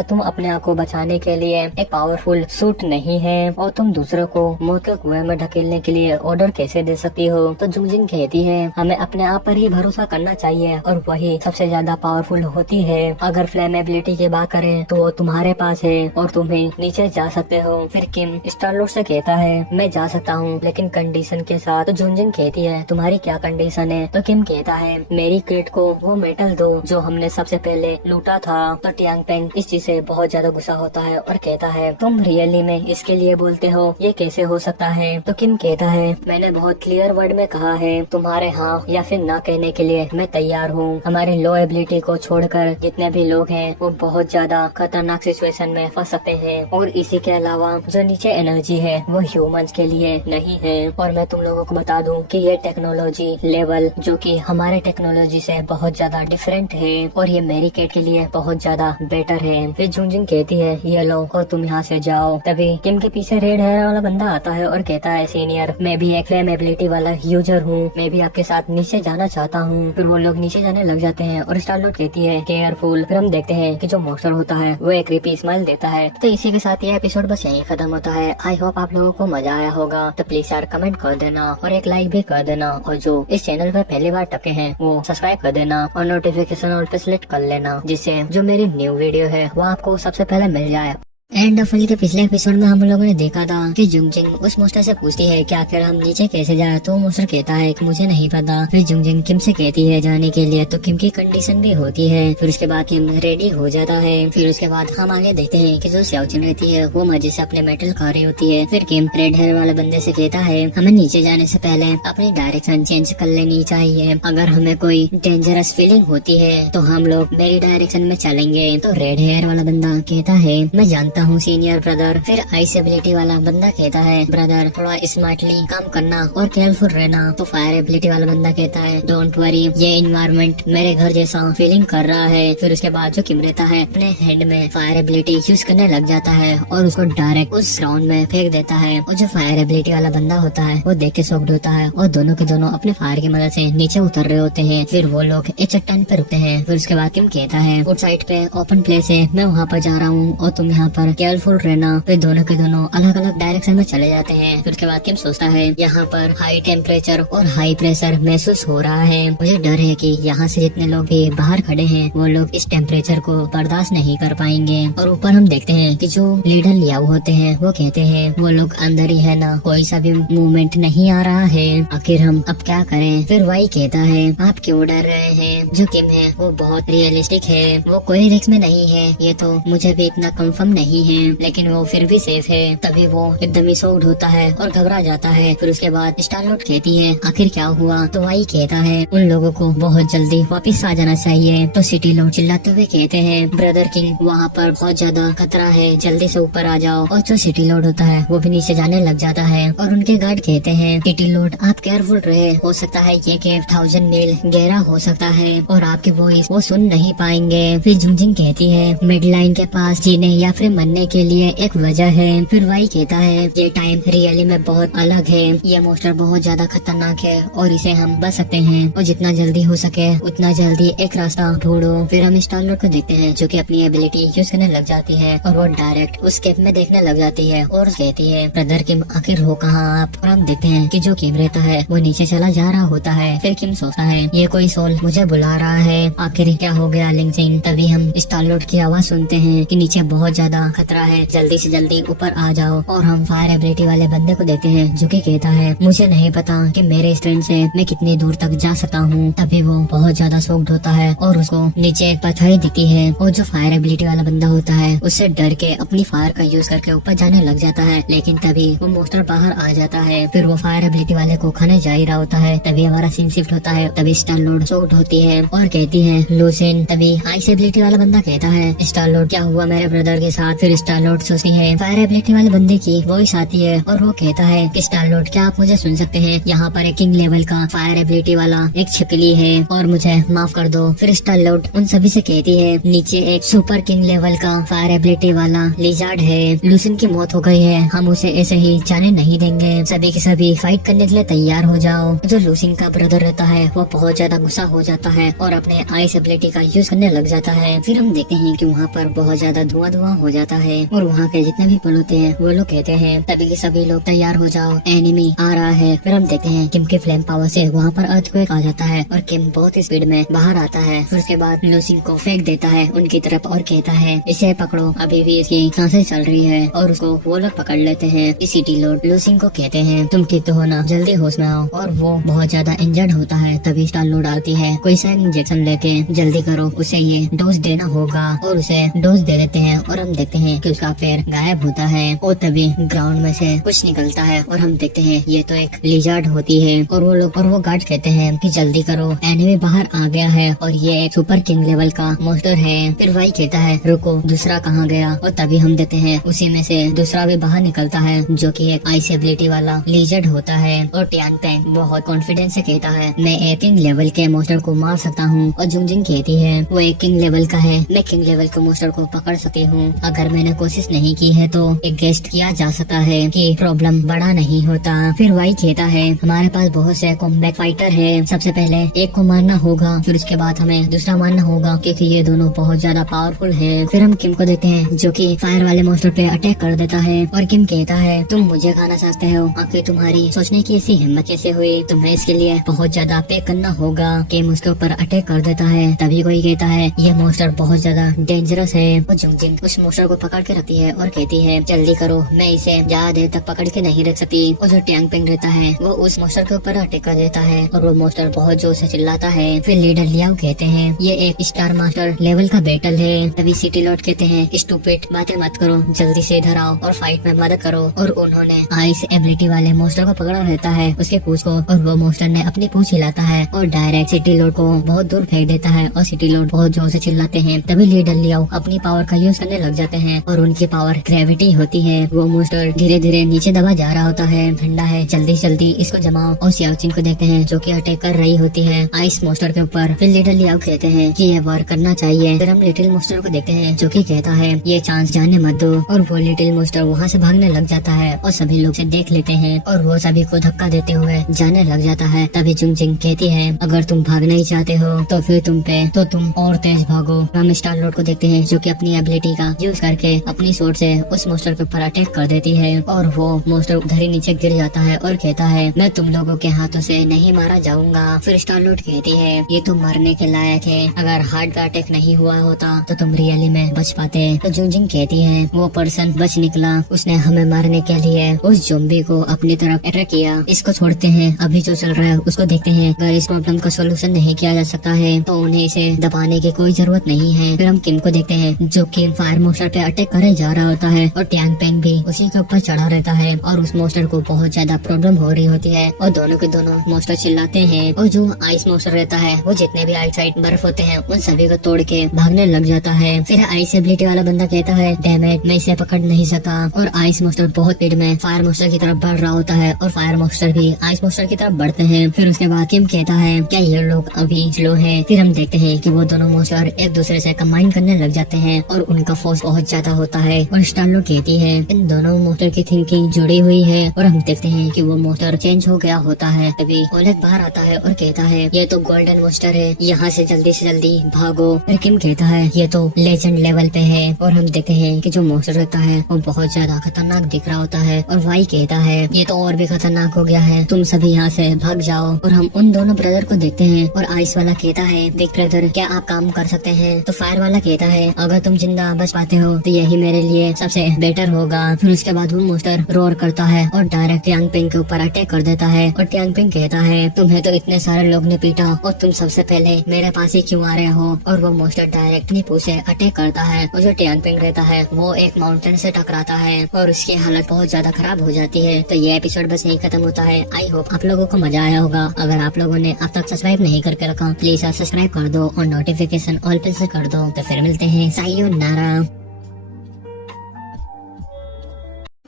तुम अपने आप को बचाने के लिए एक पावरफुल सूट नहीं है और तुम दूसरों को मौत के कुएं में ढकेलने के लिए ऑर्डर कैसे दे सकती हो। तो जुंगजिंग कहती है हमें अपने आप पर ही भरोसा करना चाहिए और वही सबसे ज्यादा पावरफुल होती है। अगर फ्लेम एबिलिटी की बात करें तो वो तुम्हारे पास है और तुम ही नीचे जा सकते हो। फिर किम स्टार-लॉर्ड से कहता है मैं जा सकता हूँ लेकिन कंडीशन के साथ। तो जुंगजिंग कहती है तुम्हारी क्या कंडीशन है। तो किम कहता है मेरी क्रिट को वो मेटल दो जो हमने सबसे पहले लूटा था। तो टियांग पेंग इस चीज से बहुत ज्यादा गुस्सा होता है और कहता है तुम रियली में इसके लिए बोलते हो, ये कैसे हो सकता है। तो किम कहता है मैंने बहुत क्लियर वर्ड में कहा है तुम्हारे हाँ या फिर ना कहने के लिए मैं तैयार हूँ। हमारे लो एबिलिटी को छोड़कर जितने भी लोग हैं वो बहुत ज्यादा खतरनाक सिचुएशन में फंस सकते हैं और इसी के अलावा जो नीचे एनर्जी है वो ह्यूमंस के लिए नहीं है। और मैं तुम लोगों को बता दूं कि ये टेक्नोलॉजी लेवल जो कि हमारे टेक्नोलॉजी से बहुत ज्यादा डिफरेंट है और ये मेरी किट के लिए बहुत ज्यादा बेटर है। फिर जुंगजिंग कहती है ये लो और तुम यहाँ से जाओ। तभी किम के पीछे रेड हेयर वाला बंदा आता है और कहता है सीनियर मैं भी एक फ्लेम एबिलिटी वाला यूजर हूँ, मैं भी आपके साथ नीचे जाना चाहता हूँ। फिर वो लोग नीचे जाने लग जाते हैं और स्टार-लॉर्ड कहती है केयरफुल। फिर हम देखते हैं कि जो मॉन्स्टर होता है वो एक क्रीपी स्माइल देता है। तो इसी के साथ ये एपिसोड बस यहीं खत्म होता है। आई होप आप लोगों को मजा आया होगा। तो प्लीज यार कमेंट कर देना और एक लाइक भी कर देना और जो इस चैनल पर पहली बार टके हैं वो सब्सक्राइब कर देना और नोटिफिकेशन ऑल पे सिलेक्ट कर लेना जिससे जो मेरी न्यू वीडियो है वो आपको सबसे पहले मिल जाए। एंड ऑफ के पिछले एपिसोड में हम लोगों ने देखा था कि जुंगजिंग उस मोस्टर से पूछती है कि आखिर हम नीचे कैसे जाए। तो मोस्टर कहता है कि मुझे नहीं पता। फिर जुंगजिंग किम से कहती है जाने के लिए तो किम की कंडीशन भी होती है। फिर उसके बाद किम रेडी हो जाता है। फिर उसके बाद हम आगे देखते हैं कि जो स्याओजिन रहती है वो मजे से अपने मेटल खा रही होती है। फिर किम रेड हेयर वाले बंदे से कहता है हमें नीचे जाने से पहले अपनी डायरेक्शन चेंज कर लेनी चाहिए। अगर हमें कोई डेंजरस फीलिंग होती है तो हम लोग मेरी डायरेक्शन में चलेंगे। तो रेड हेयर वाला बंदा कहता है मैं जानता हूँ सीनियर ब्रदर। फिर आइस एबिलिटी वाला बंदा कहता है ब्रदर थोड़ा स्मार्टली काम करना और केयरफुल रहना। तो फायर एबिलिटी वाला बंदा कहता है डोंट वरी ये इन्वायरमेंट मेरे घर जैसा फीलिंग कर रहा है। फिर उसके बाद जो किम रहता है अपने हैंड में फायर एबिलिटी यूज करने लग जाता है और उसको डायरेक्ट उस ग्राउंड में फेंक देता है। और जो फायर एबिलिटी वाला बंदा होता है वो देख के शॉक्ड होता है और दोनों के दोनों अपने फायर की मदद से नीचे उतर रहे होते हैं। फिर वो लोग एक चट्टान पे रुकते हैं। फिर उसके बाद किम कहता है उस साइड पे ओपन प्लेस है, मैं वहाँ पर जा रहा हूँ और तुम यहाँ पर केयरफुल रहना। फिर दोनों के दोनों अलग अलग डायरेक्शन में चले जाते हैं। फिर उसके बाद किम सोचता है यहाँ पर हाई टेम्परेचर और हाई प्रेशर महसूस हो रहा है, मुझे डर है कि यहाँ से जितने लोग भी बाहर खड़े हैं वो लोग इस टेम्परेचर को बर्दाश्त नहीं कर पाएंगे। और ऊपर हम देखते हैं कि जो लीडर लियाओ होते हैं वो कहते हैं वो लोग अंदर ही है ना, कोई सा भी मूवमेंट नहीं आ रहा है, आखिर हम अब क्या करें। फिर वही कहता है आप क्यों डर रहे हैं। जो किम है वो बहुत रियलिस्टिक है, वो कोई रिस्क में नहीं है, ये तो मुझे भी इतना कंफर्म नहीं है लेकिन वो फिर भी सेफ है। तभी वो एकदम ही शॉक्ड होता है और घबरा जाता है। फिर उसके बाद स्टार-लॉर्ड कहती है आखिर क्या हुआ। तो वही कहता है उन लोगों को बहुत जल्दी वापस आ जाना चाहिए। तो सिटी लोग चिल्लाते हुए कहते हैं ब्रदर किंग वहाँ पर बहुत ज्यादा खतरा है, जल्दी से ऊपर आ जाओ। और जो सिटी लॉर्ड होता है वो भी नीचे जाने लग जाता है और उनके गार्ड कहते हैं सिटी लॉर्ड आप केयरफुल रहे, हो सकता है ये केव 1000 मील गहरा हो सकता है और आपकी वॉइस वो सुन नहीं पाएंगे। फिर जुंगजिंग कहती है मिड लाइन के पास जीने या फिर मरने के लिए एक वजह है। फिर वही कहता है ये टाइम रियली में बहुत अलग है, ये मोस्टर बहुत ज्यादा खतरनाक है और इसे हम बच सकते हैं और जितना जल्दी हो सके उतना जल्दी एक रास्ता ढूंढो। फिर हम स्टार-लॉर्ड को देखते हैं जो कि अपनी एबिलिटी यूज करने लग जाती है और वो डायरेक्ट उस केव में देखने लग जाती है और कहती है ब्रदर किम आखिर हो कहाँ आप। और हम देखते हैं कि जो किम रहता है वो नीचे चला जा रहा होता है। फिर किम सोचता है ये कोई सोल मुझे बुला रहा है, आखिर क्या हो गया लिंगजिंग। तभी हम स्टार-लॉर्ड की आवाज सुनते हैं कि नीचे बहुत ज्यादा खतरा है, जल्दी से जल्दी ऊपर आ जाओ। और हम फायर एबिलिटी वाले बंदे को देखते हैं जो कि कहता है मुझे नहीं पता कि मेरे स्ट्रेंथ से मैं कितनी दूर तक जा सकता हूँ। तभी वो बहुत ज्यादा शॉक्ड होता है और उसको नीचे एक पथरी दिखती है और जो फायर एबिलिटी वाला बंदा होता है उससे डर के अपनी फायर का यूज करके ऊपर जाने लग जाता है। लेकिन तभी वो मोस्टर बाहर आ जाता है। फिर वो फायर एबिलिटी वाले को खाने जा ही रहा होता है। तभी हमारा सीन शिफ्ट होता है। तभी स्टार-लॉर्ड शॉक्ड होती है और कहती है लूसेन। तभी आइस एबिलिटी वाला बंदा कहता है स्टार-लॉर्ड क्या हुआ मेरे ब्रदर के साथ। फिर स्टार लॉर्ड सोचती है फायर एबिलिटी वाले बंदे की वॉइस आती है और वो कहता है कि स्टार लॉर्ड क्या आप मुझे सुन सकते हैं? यहाँ पर एक किंग लेवल का फायर एबिलिटी वाला एक छिपकली है और मुझे माफ कर दो। फिर स्टार लॉर्ड उन सभी से कहती है नीचे एक सुपर किंग लेवल का फायर एबिलिटी वाला लिजार्ड है, लूसिन की मौत हो गई है, हम उसे ऐसे ही जाने नहीं देंगे, सभी के सभी फाइट करने के लिए तैयार हो जाओ। जो लूसिन का ब्रदर रहता है वो बहुत ज्यादा गुस्सा हो जाता है और अपने आइस एबिलिटी का यूज करने लग जाता है। फिर हम देखते हैं कि वहाँ पर बहुत ज्यादा धुआं हो जाता है और वहाँ के जितने भी पुल होते हैं वो लोग कहते हैं सभी के सभी लोग तैयार हो जाओ, एनिमी आ रहा है। फिर हम देखते हैं किम के फ्लेम पावर से वहाँ पर अर्थक्वेक आ जाता है और किम बहुत स्पीड में बाहर आता है। फिर उसके बाद लूसिन को फेंक देता है उनकी तरफ और कहता है इसे पकड़ो, अभी भी इसकी सांसें चल रही है और उसको वो लोग पकड़ लेते हैं। इस सिटी लॉर्ड लूसिन को कहते हैं तुम ठीक तो हो ना, जल्दी होश में आओ। और वो बहुत ज्यादा इंजर्ड होता है। तभी स्टार लॉर्ड आती है, कोई सा इंजेक्शन लेके जल्दी करो, उसे ये डोज देना होगा। और उसे डोज दे देते हैं और हम देखते हैं कि उसका पैर गायब होता है और तभी ग्राउंड में से कुछ निकलता है और हम देखते हैं ये तो एक लिजार्ड होती है। और वो गार्ड कहते हैं कि जल्दी करो, एनिमी बाहर आ गया है और ये एक सुपर किंग लेवल का मॉन्स्टर है। फिर वही कहता है रुको, दूसरा कहाँ गया? और तभी हम देखते हैं उसी में से दूसरा भी बाहर निकलता है जो कि एक आइस एबिलिटी वाला लिजर्ड होता है। और टियान पेंग बहुत कॉन्फिडेंस से कहता है मैं एक किंग लेवल के मॉन्स्टर को मार सकता हूँ। और जुंजिंग कहती है वो एक किंग लेवल का है, मैं किंग लेवल के मॉन्स्टर को पकड़ सकती हूँ। अगर मैंने कोशिश नहीं की है तो एक गेस्ट किया जा सकता है कि प्रॉब्लम बड़ा नहीं होता। फिर वही कहता है हमारे पास बहुत से कॉम्बैट फाइटर है, सबसे पहले एक को मारना होगा, फिर उसके बाद हमें दूसरा मारना होगा क्योंकि ये दोनों बहुत ज्यादा पावरफुल है। फिर हम किम को देखते हैं जो कि फायर वाले मॉन्स्टर पे अटैक कर देता है और किम कहता है तुम मुझे खाना चाहते हो, आखिर तुम्हारी सोचने की ऐसी हिम्मत कैसे हुई? तुम्हें इसके लिए बहुत ज्यादा पे करना होगा। किम उसके ऊपर अटैक कर देता है। तभी कोई कहता है ये मॉन्स्टर बहुत ज्यादा डेंजरस है। और जुंगजिंग उस मॉन्स्टर को पकड़ के रखती है और कहती है जल्दी करो, मैं इसे ज्यादा देर तक पकड़ के नहीं रख सकती। और जो टियांग पेंग रहता है वो उस मॉन्स्टर के ऊपर अटैक कर देता है और वो मॉन्स्टर बहुत जोर से चिल्लाता है। फिर लीडर लियाओ कहते हैं ये एक स्टार मास्टर लेवल का बैटल है। तभी सिटी लॉर्ड कहते हैं स्टूपिड बातें मत करो, जल्दी से इधर आओ और फाइट में मदद करो। और उन्होंने आइस एबिलिटी वाले मॉन्स्टर को पकड़ा रहता है उसके पूंछ को और वो मॉन्स्टर ने अपनी पूंछ हिलाता है और डायरेक्ट सिटी लॉर्ड को बहुत दूर फेंक देता है और सिटी लॉर्ड बहुत जोर से चिल्लाते हैं। तभी लीडर लियाओ अपनी पावर का यूज करने लग जाते हैं और उनकी पावर ग्रेविटी होती है। वो मॉन्स्टर धीरे धीरे नीचे दबा जा रहा होता है। ठंडा है, जल्दी जल्दी इसको जमाओ। और सियाओचिन को देखते हैं जो कि अटैक कर रही होती है आइस मॉन्स्टर के ऊपर। फिर लीडर लियाओ कहते हैं कि ये वार करना चाहिए। फिर हम लिटिल मॉन्स्टर को देखते हैं जो कि कहता है ये चांस जाने मत दो। और वो लिटिल मॉन्स्टर वहाँ से भागने लग जाता है और सभी लोग से देख लेते हैं और वो सभी को धक्का देते हुए जाने लग जाता है। तभी जुंगजिंग कहती है अगर तुम भागना ही चाहते हो तो फिर तुम और तेज भागो। हम स्टार लॉर्ड को देखते हैं जो कि अपनी एबिलिटी का यूज करके अपनी स्वॉर्ड से उस मॉन्स्टर के ऊपर अटैक कर देती है और वो मॉन्स्टर उधर ही नीचे गिर जाता है और कहता है मैं तुम लोगों के हाथों से नहीं मारा जाऊंगा। फिर स्टार लॉर्ड कहती है ये तो मरने के लायक है, अगर हार्ट का अटैक नहीं हुआ होता तो तुम रियली में बच पाते। तो जुंगजिंग कहती है वो पर्सन बच निकला, उसने हमें मारने के लिए उस ज़ॉम्बी को अपनी तरफ अटैक किया। इसको छोड़ते हैं, अभी जो चल रहा है उसको देखते हैं। अगर इस प्रॉब्लम का सोल्यूशन नहीं किया जा सकता है तो उन्हें इसे दबाने की कोई जरूरत नहीं है। फिर हम किम को देखते हैं जो कि फायर मॉन्स्टर पे अटैक करे जा रहा होता है और टियांग पेंग भी उसी के ऊपर चढ़ा रहता है और उस मॉन्स्टर को बहुत ज्यादा प्रॉब्लम हो रही होती है और दोनों के दोनों मॉन्स्टर चिल्लाते हैं। और जो आइस मॉन्स्टर रहता है वो जितने भी आउटसाइड बर्फ होते हैं उन सभी को तोड़ के भागने लग जाता है। फिर आइस एबिलिटी वाला बंदा कहता है डैम इट, मैं इसे पकड़ नहीं सका। और आइस मॉन्स्टर बहुत स्पीड में फायर मॉन्स्टर की तरफ बढ़ रहा होता है और फायर मॉन्स्टर भी आइस मॉन्स्टर की तरफ बढ़ते हैं। फिर उसके बाद किम कहता है क्या ये लोग अभी स्लो है? फिर हम देखते हैं कि वो दोनों मॉन्स्टर एक दूसरे से कंबाइन करने लग जाते हैं और उनका फोर्स बहुत ज्यादा होता है। और स्टार लॉर्ड कहती है इन दोनों मॉन्स्टर की थिंकिंग जुड़ी हुई है। और हम देखते हैं कि वो मॉन्स्टर चेंज हो गया होता है। तभी ओलेग बाहर आता है और कहता है ये तो गोल्डन मॉन्स्टर है, यहाँ से जल्दी भागो। फिर किम कहता है ये तो लेजेंड लेवल पे है। और हम देखते हैं कि जो मॉन्स्टर रहता है वो बहुत ज्यादा खतरनाक दिख रहा होता है। और वाई कहता है ये तो और भी खतरनाक हो गया है, तुम सभी यहाँ से भाग जाओ। और हम उन दोनों ब्रदर को देखते हैं और आइस वाला कहता है बिग ब्रदर क्या आप काम कर सकते हैं? तो फायर वाला कहता है अगर तुम जिंदा बच पाते हो तो यही मेरे लिए सबसे बेटर होगा। फिर उसके बाद वो मॉन्स्टर रोर करता है और डायरेक्ट टियांग पेंग के ऊपर अटैक कर देता है। और टियांग पेंग कहता है तुम्हें तो इतने सारे लोग ने पीटा और तुम सबसे पहले मेरे पास ही क्यों आ रहे हो? और वो मॉन्स्टर डायरेक्ट अपनी पूंछ से अटैक करता है और जो टियांग पेंग रहता है वो एक माउंटेन से टकराता है और उसकी हालत बहुत ज्यादा खराब हो जाती है। तो ये एपिसोड बस यही खत्म होता है। आई होप आप लोगों को मजा आया होगा। अगर आप लोगों ने अब तक सब्सक्राइब नहीं करके रखा प्लीज सब्सक्राइब कर दो और नोटिफिकेशन ऑल पे से कर दो। तो फिर मिलते हैं, सायोनारा।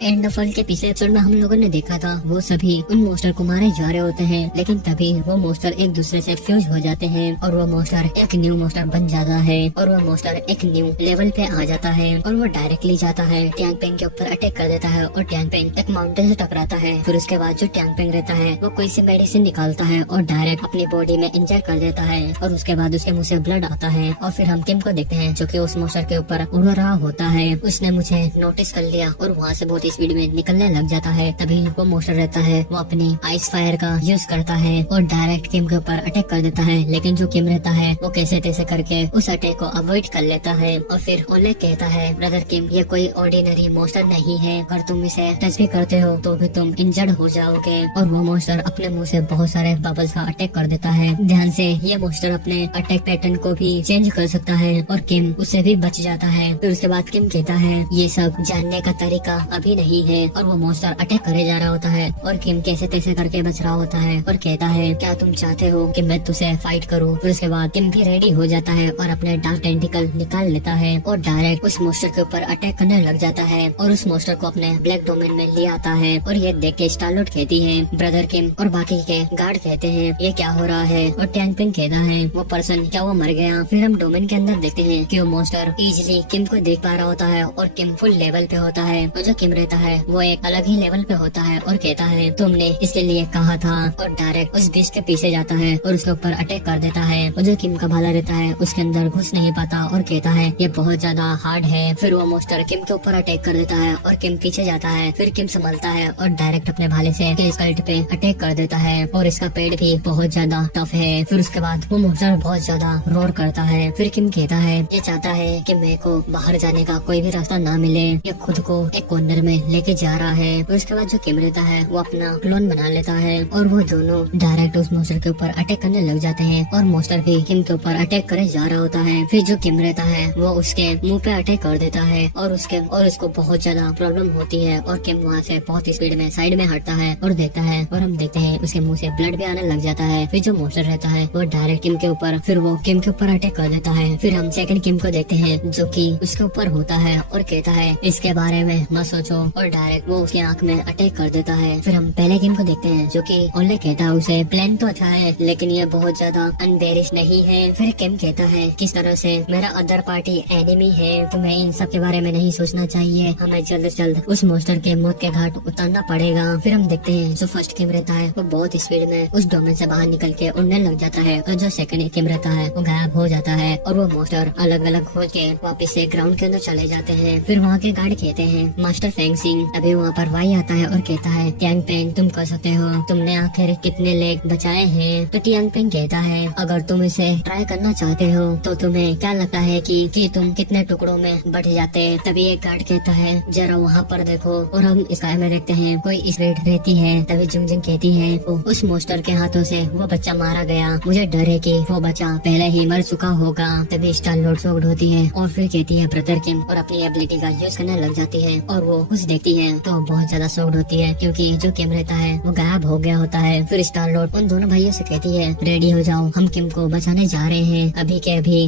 एंड फल के पिछले एपिसोड में हम लोगों ने देखा था वो सभी उन मोस्टर को मारे जा रहे होते हैं, लेकिन तभी वो मोस्टर एक दूसरे से फ्यूज हो जाते हैं और वो मोस्टर एक न्यू मोस्टर बन जाता है और वो मोस्टर एक न्यू लेवल पे आ जाता है और वो डायरेक्टली जाता है टैंग पेंग के ऊपर अटैक कर देता है और टैंग पेंग एक माउंटेन से टकराता है। फिर उसके बाद जो टैंग पेंग रहता है वो कोई सी मेडिसिन निकालता है और डायरेक्ट अपनी बॉडी में इंजेक्ट कर देता है और उसके बाद उसके मुंह से ब्लड आता है और फिर हम किम को देखते हैं जो कि उस मोस्टर के ऊपर उड़ रहा होता है। उसने मुझे नोटिस कर लिया और वहाँ से बहुत स्पीड में निकलने लग जाता है। तभी वो मोस्टर रहता है वो अपनी आइस फायर का यूज करता है और डायरेक्ट किम के ऊपर अटैक कर देता है, लेकिन जो किम रहता है वो कैसे तैसे करके उस अटैक को अवॉइड कर लेता है। और फिर ओलेग कहता है ब्रदर किम ये कोई ऑर्डिनरी मोस्टर नहीं है, अगर तुम इसे टच भी करते हो तो भी तुम इंजर्ड हो जाओगे। और वो मोस्टर अपने मुंह से बहुत सारे बबल्स का अटैक कर देता है। ध्यान से ये मोस्टर अपने अटैक पैटर्न को भी चेंज कर सकता है और किम उससे भी बच जाता है। फिर उसके बाद किम कहता है ये सब जानने का तरीका अभी नहीं है और वो मोस्टर अटैक करे जा रहा होता है और किम कैसे तैसे करके बच रहा होता है और कहता है क्या तुम चाहते हो कि मैं तुझसे फाइट करूं। फिर उसके बाद किम भी रेडी हो जाता है और अपने डार्क टेंटिकल निकाल लेता है और डायरेक्ट उस मोस्टर के ऊपर अटैक करने लग जाता है और उस मोस्टर को अपने ब्लैक डोमेन में ले आता है। और ये देख के स्टारलॉर्ड कहती है ब्रदर किम और बाकी के गार्ड कहते हैं ये क्या हो रहा है और टैंग पिंग कहता है वो पर्सन क्या वो मर गया। फिर हम डोमेन के अंदर देखते हैं कि वो मोस्टर इजीली किम को देख पा रहा होता है और किम फुल लेवल पे होता है और जो किम रहता है वो एक अलग ही लेवल पे होता है और कहता है तुमने इसके लिए कहा था और डायरेक्ट उस बीच के पीछे जाता है और उसके ऊपर अटैक कर देता है। और जो किम का भाला रहता है उसके अंदर घुस नहीं पाता और कहता है ये बहुत ज्यादा हार्ड है। फिर वो मोस्टर किम के ऊपर अटैक कर देता है और किम पीछे जाता है। फिर किम संभलता है और डायरेक्ट अपने भाले से स्कल्ट पे अटैक कर देता है और इसका पेड़ भी बहुत ज्यादा टफ है। फिर उसके बाद वो मोस्टर बहुत ज्यादा रोर करता है। फिर किम कहता है ये चाहता है कि मेरे को बाहर जाने का कोई भी रास्ता ना मिले, ये खुद को एक कॉर्नर में लेके जा रहा है। फिर उसके बाद जो किम रहता है वो अपना क्लोन बना लेता है और वो दोनों डायरेक्ट उस मोस्टर के ऊपर अटैक करने लग जाते हैं और मोस्टर भी किम के ऊपर अटैक करे जा रहा होता है। फिर जो किम रहता है वो उसके मुंह पे अटैक कर देता है और उसको बहुत ज्यादा प्रॉब्लम होती है और किम वहाँ से बहुत स्पीड में साइड में हटता है और देखता है और हम देखते हैं उसके मुंह से ब्लड भी आने लग जाता है। फिर जो मोस्टर रहता है वो डायरेक्ट किम के ऊपर अटैक कर देता है। फिर हम सेकंड किम को देखते हैं जो कि उसके ऊपर होता है और कहता है इसके बारे में मत सोचो और डायरेक्ट वो उसकी आंख में अटैक कर देता है। फिर हम पहले किम को देखते हैं जो कि ओले कहता है उसे प्लान तो अच्छा है लेकिन ये बहुत ज्यादा अनबेरिश नहीं है। फिर किम कहता है किस तरह से मेरा अदर पार्टी एनिमी है, तुम्हें इन सब के बारे में नहीं सोचना चाहिए, हमें जल्द से जल्द उस मोस्टर के मौत के घाट उतारना पड़ेगा। फिर हम देखते हैं जो फर्स्ट किम रहता है वो बहुत स्पीड में उस डोमेन से बाहर निकल के उड़ने लग जाता है और जो सेकंड किम रहता है वो गायब हो जाता है और वो मोस्टर अलग अलग हो के वापस से ग्राउंड के अंदर चले जाते हैं। फिर वहाँ के गार्ड कहते हैं मास्टर फेंग सिंह। अभी वहाँ पर वाई आता है और कहता है टैंग पेंग तुम कर सकते हो, तुमने आखिर कितने लेग बचाए हैं। तो टैंग पेंग कहता है अगर तुम इसे ट्राई करना चाहते हो तो तुम्हें क्या लगता है कि तुम कितने टुकड़ों में बट जाते। तभी एक गार्ड कहता है जरा वहाँ पर देखो और हम स्काई में देखते हैं कोई स्प्रिट रहती है। तभी जुंगजिंग कहती है उस मोस्टर के हाथों से वो बच्चा मारा गया, मुझे डर है कि वो बच्चा पहले ही मर चुका होगा। तभी स्टार-लॉर्ड शॉक्ड होती है और फिर कहती है ब्रदर किम और अपनी एबिलिटी का यूज करने लग जाती है और वो कुछ देखती है तो बहुत ज्यादा शॉक्ड होती है क्योंकि जो किम रहता है वो गायब हो गया होता है। फिर स्टार-लॉर्ड उन दोनों भाइयों से कहती है रेडी हो जाओ, हम किम को बचाने जा रहे हैं,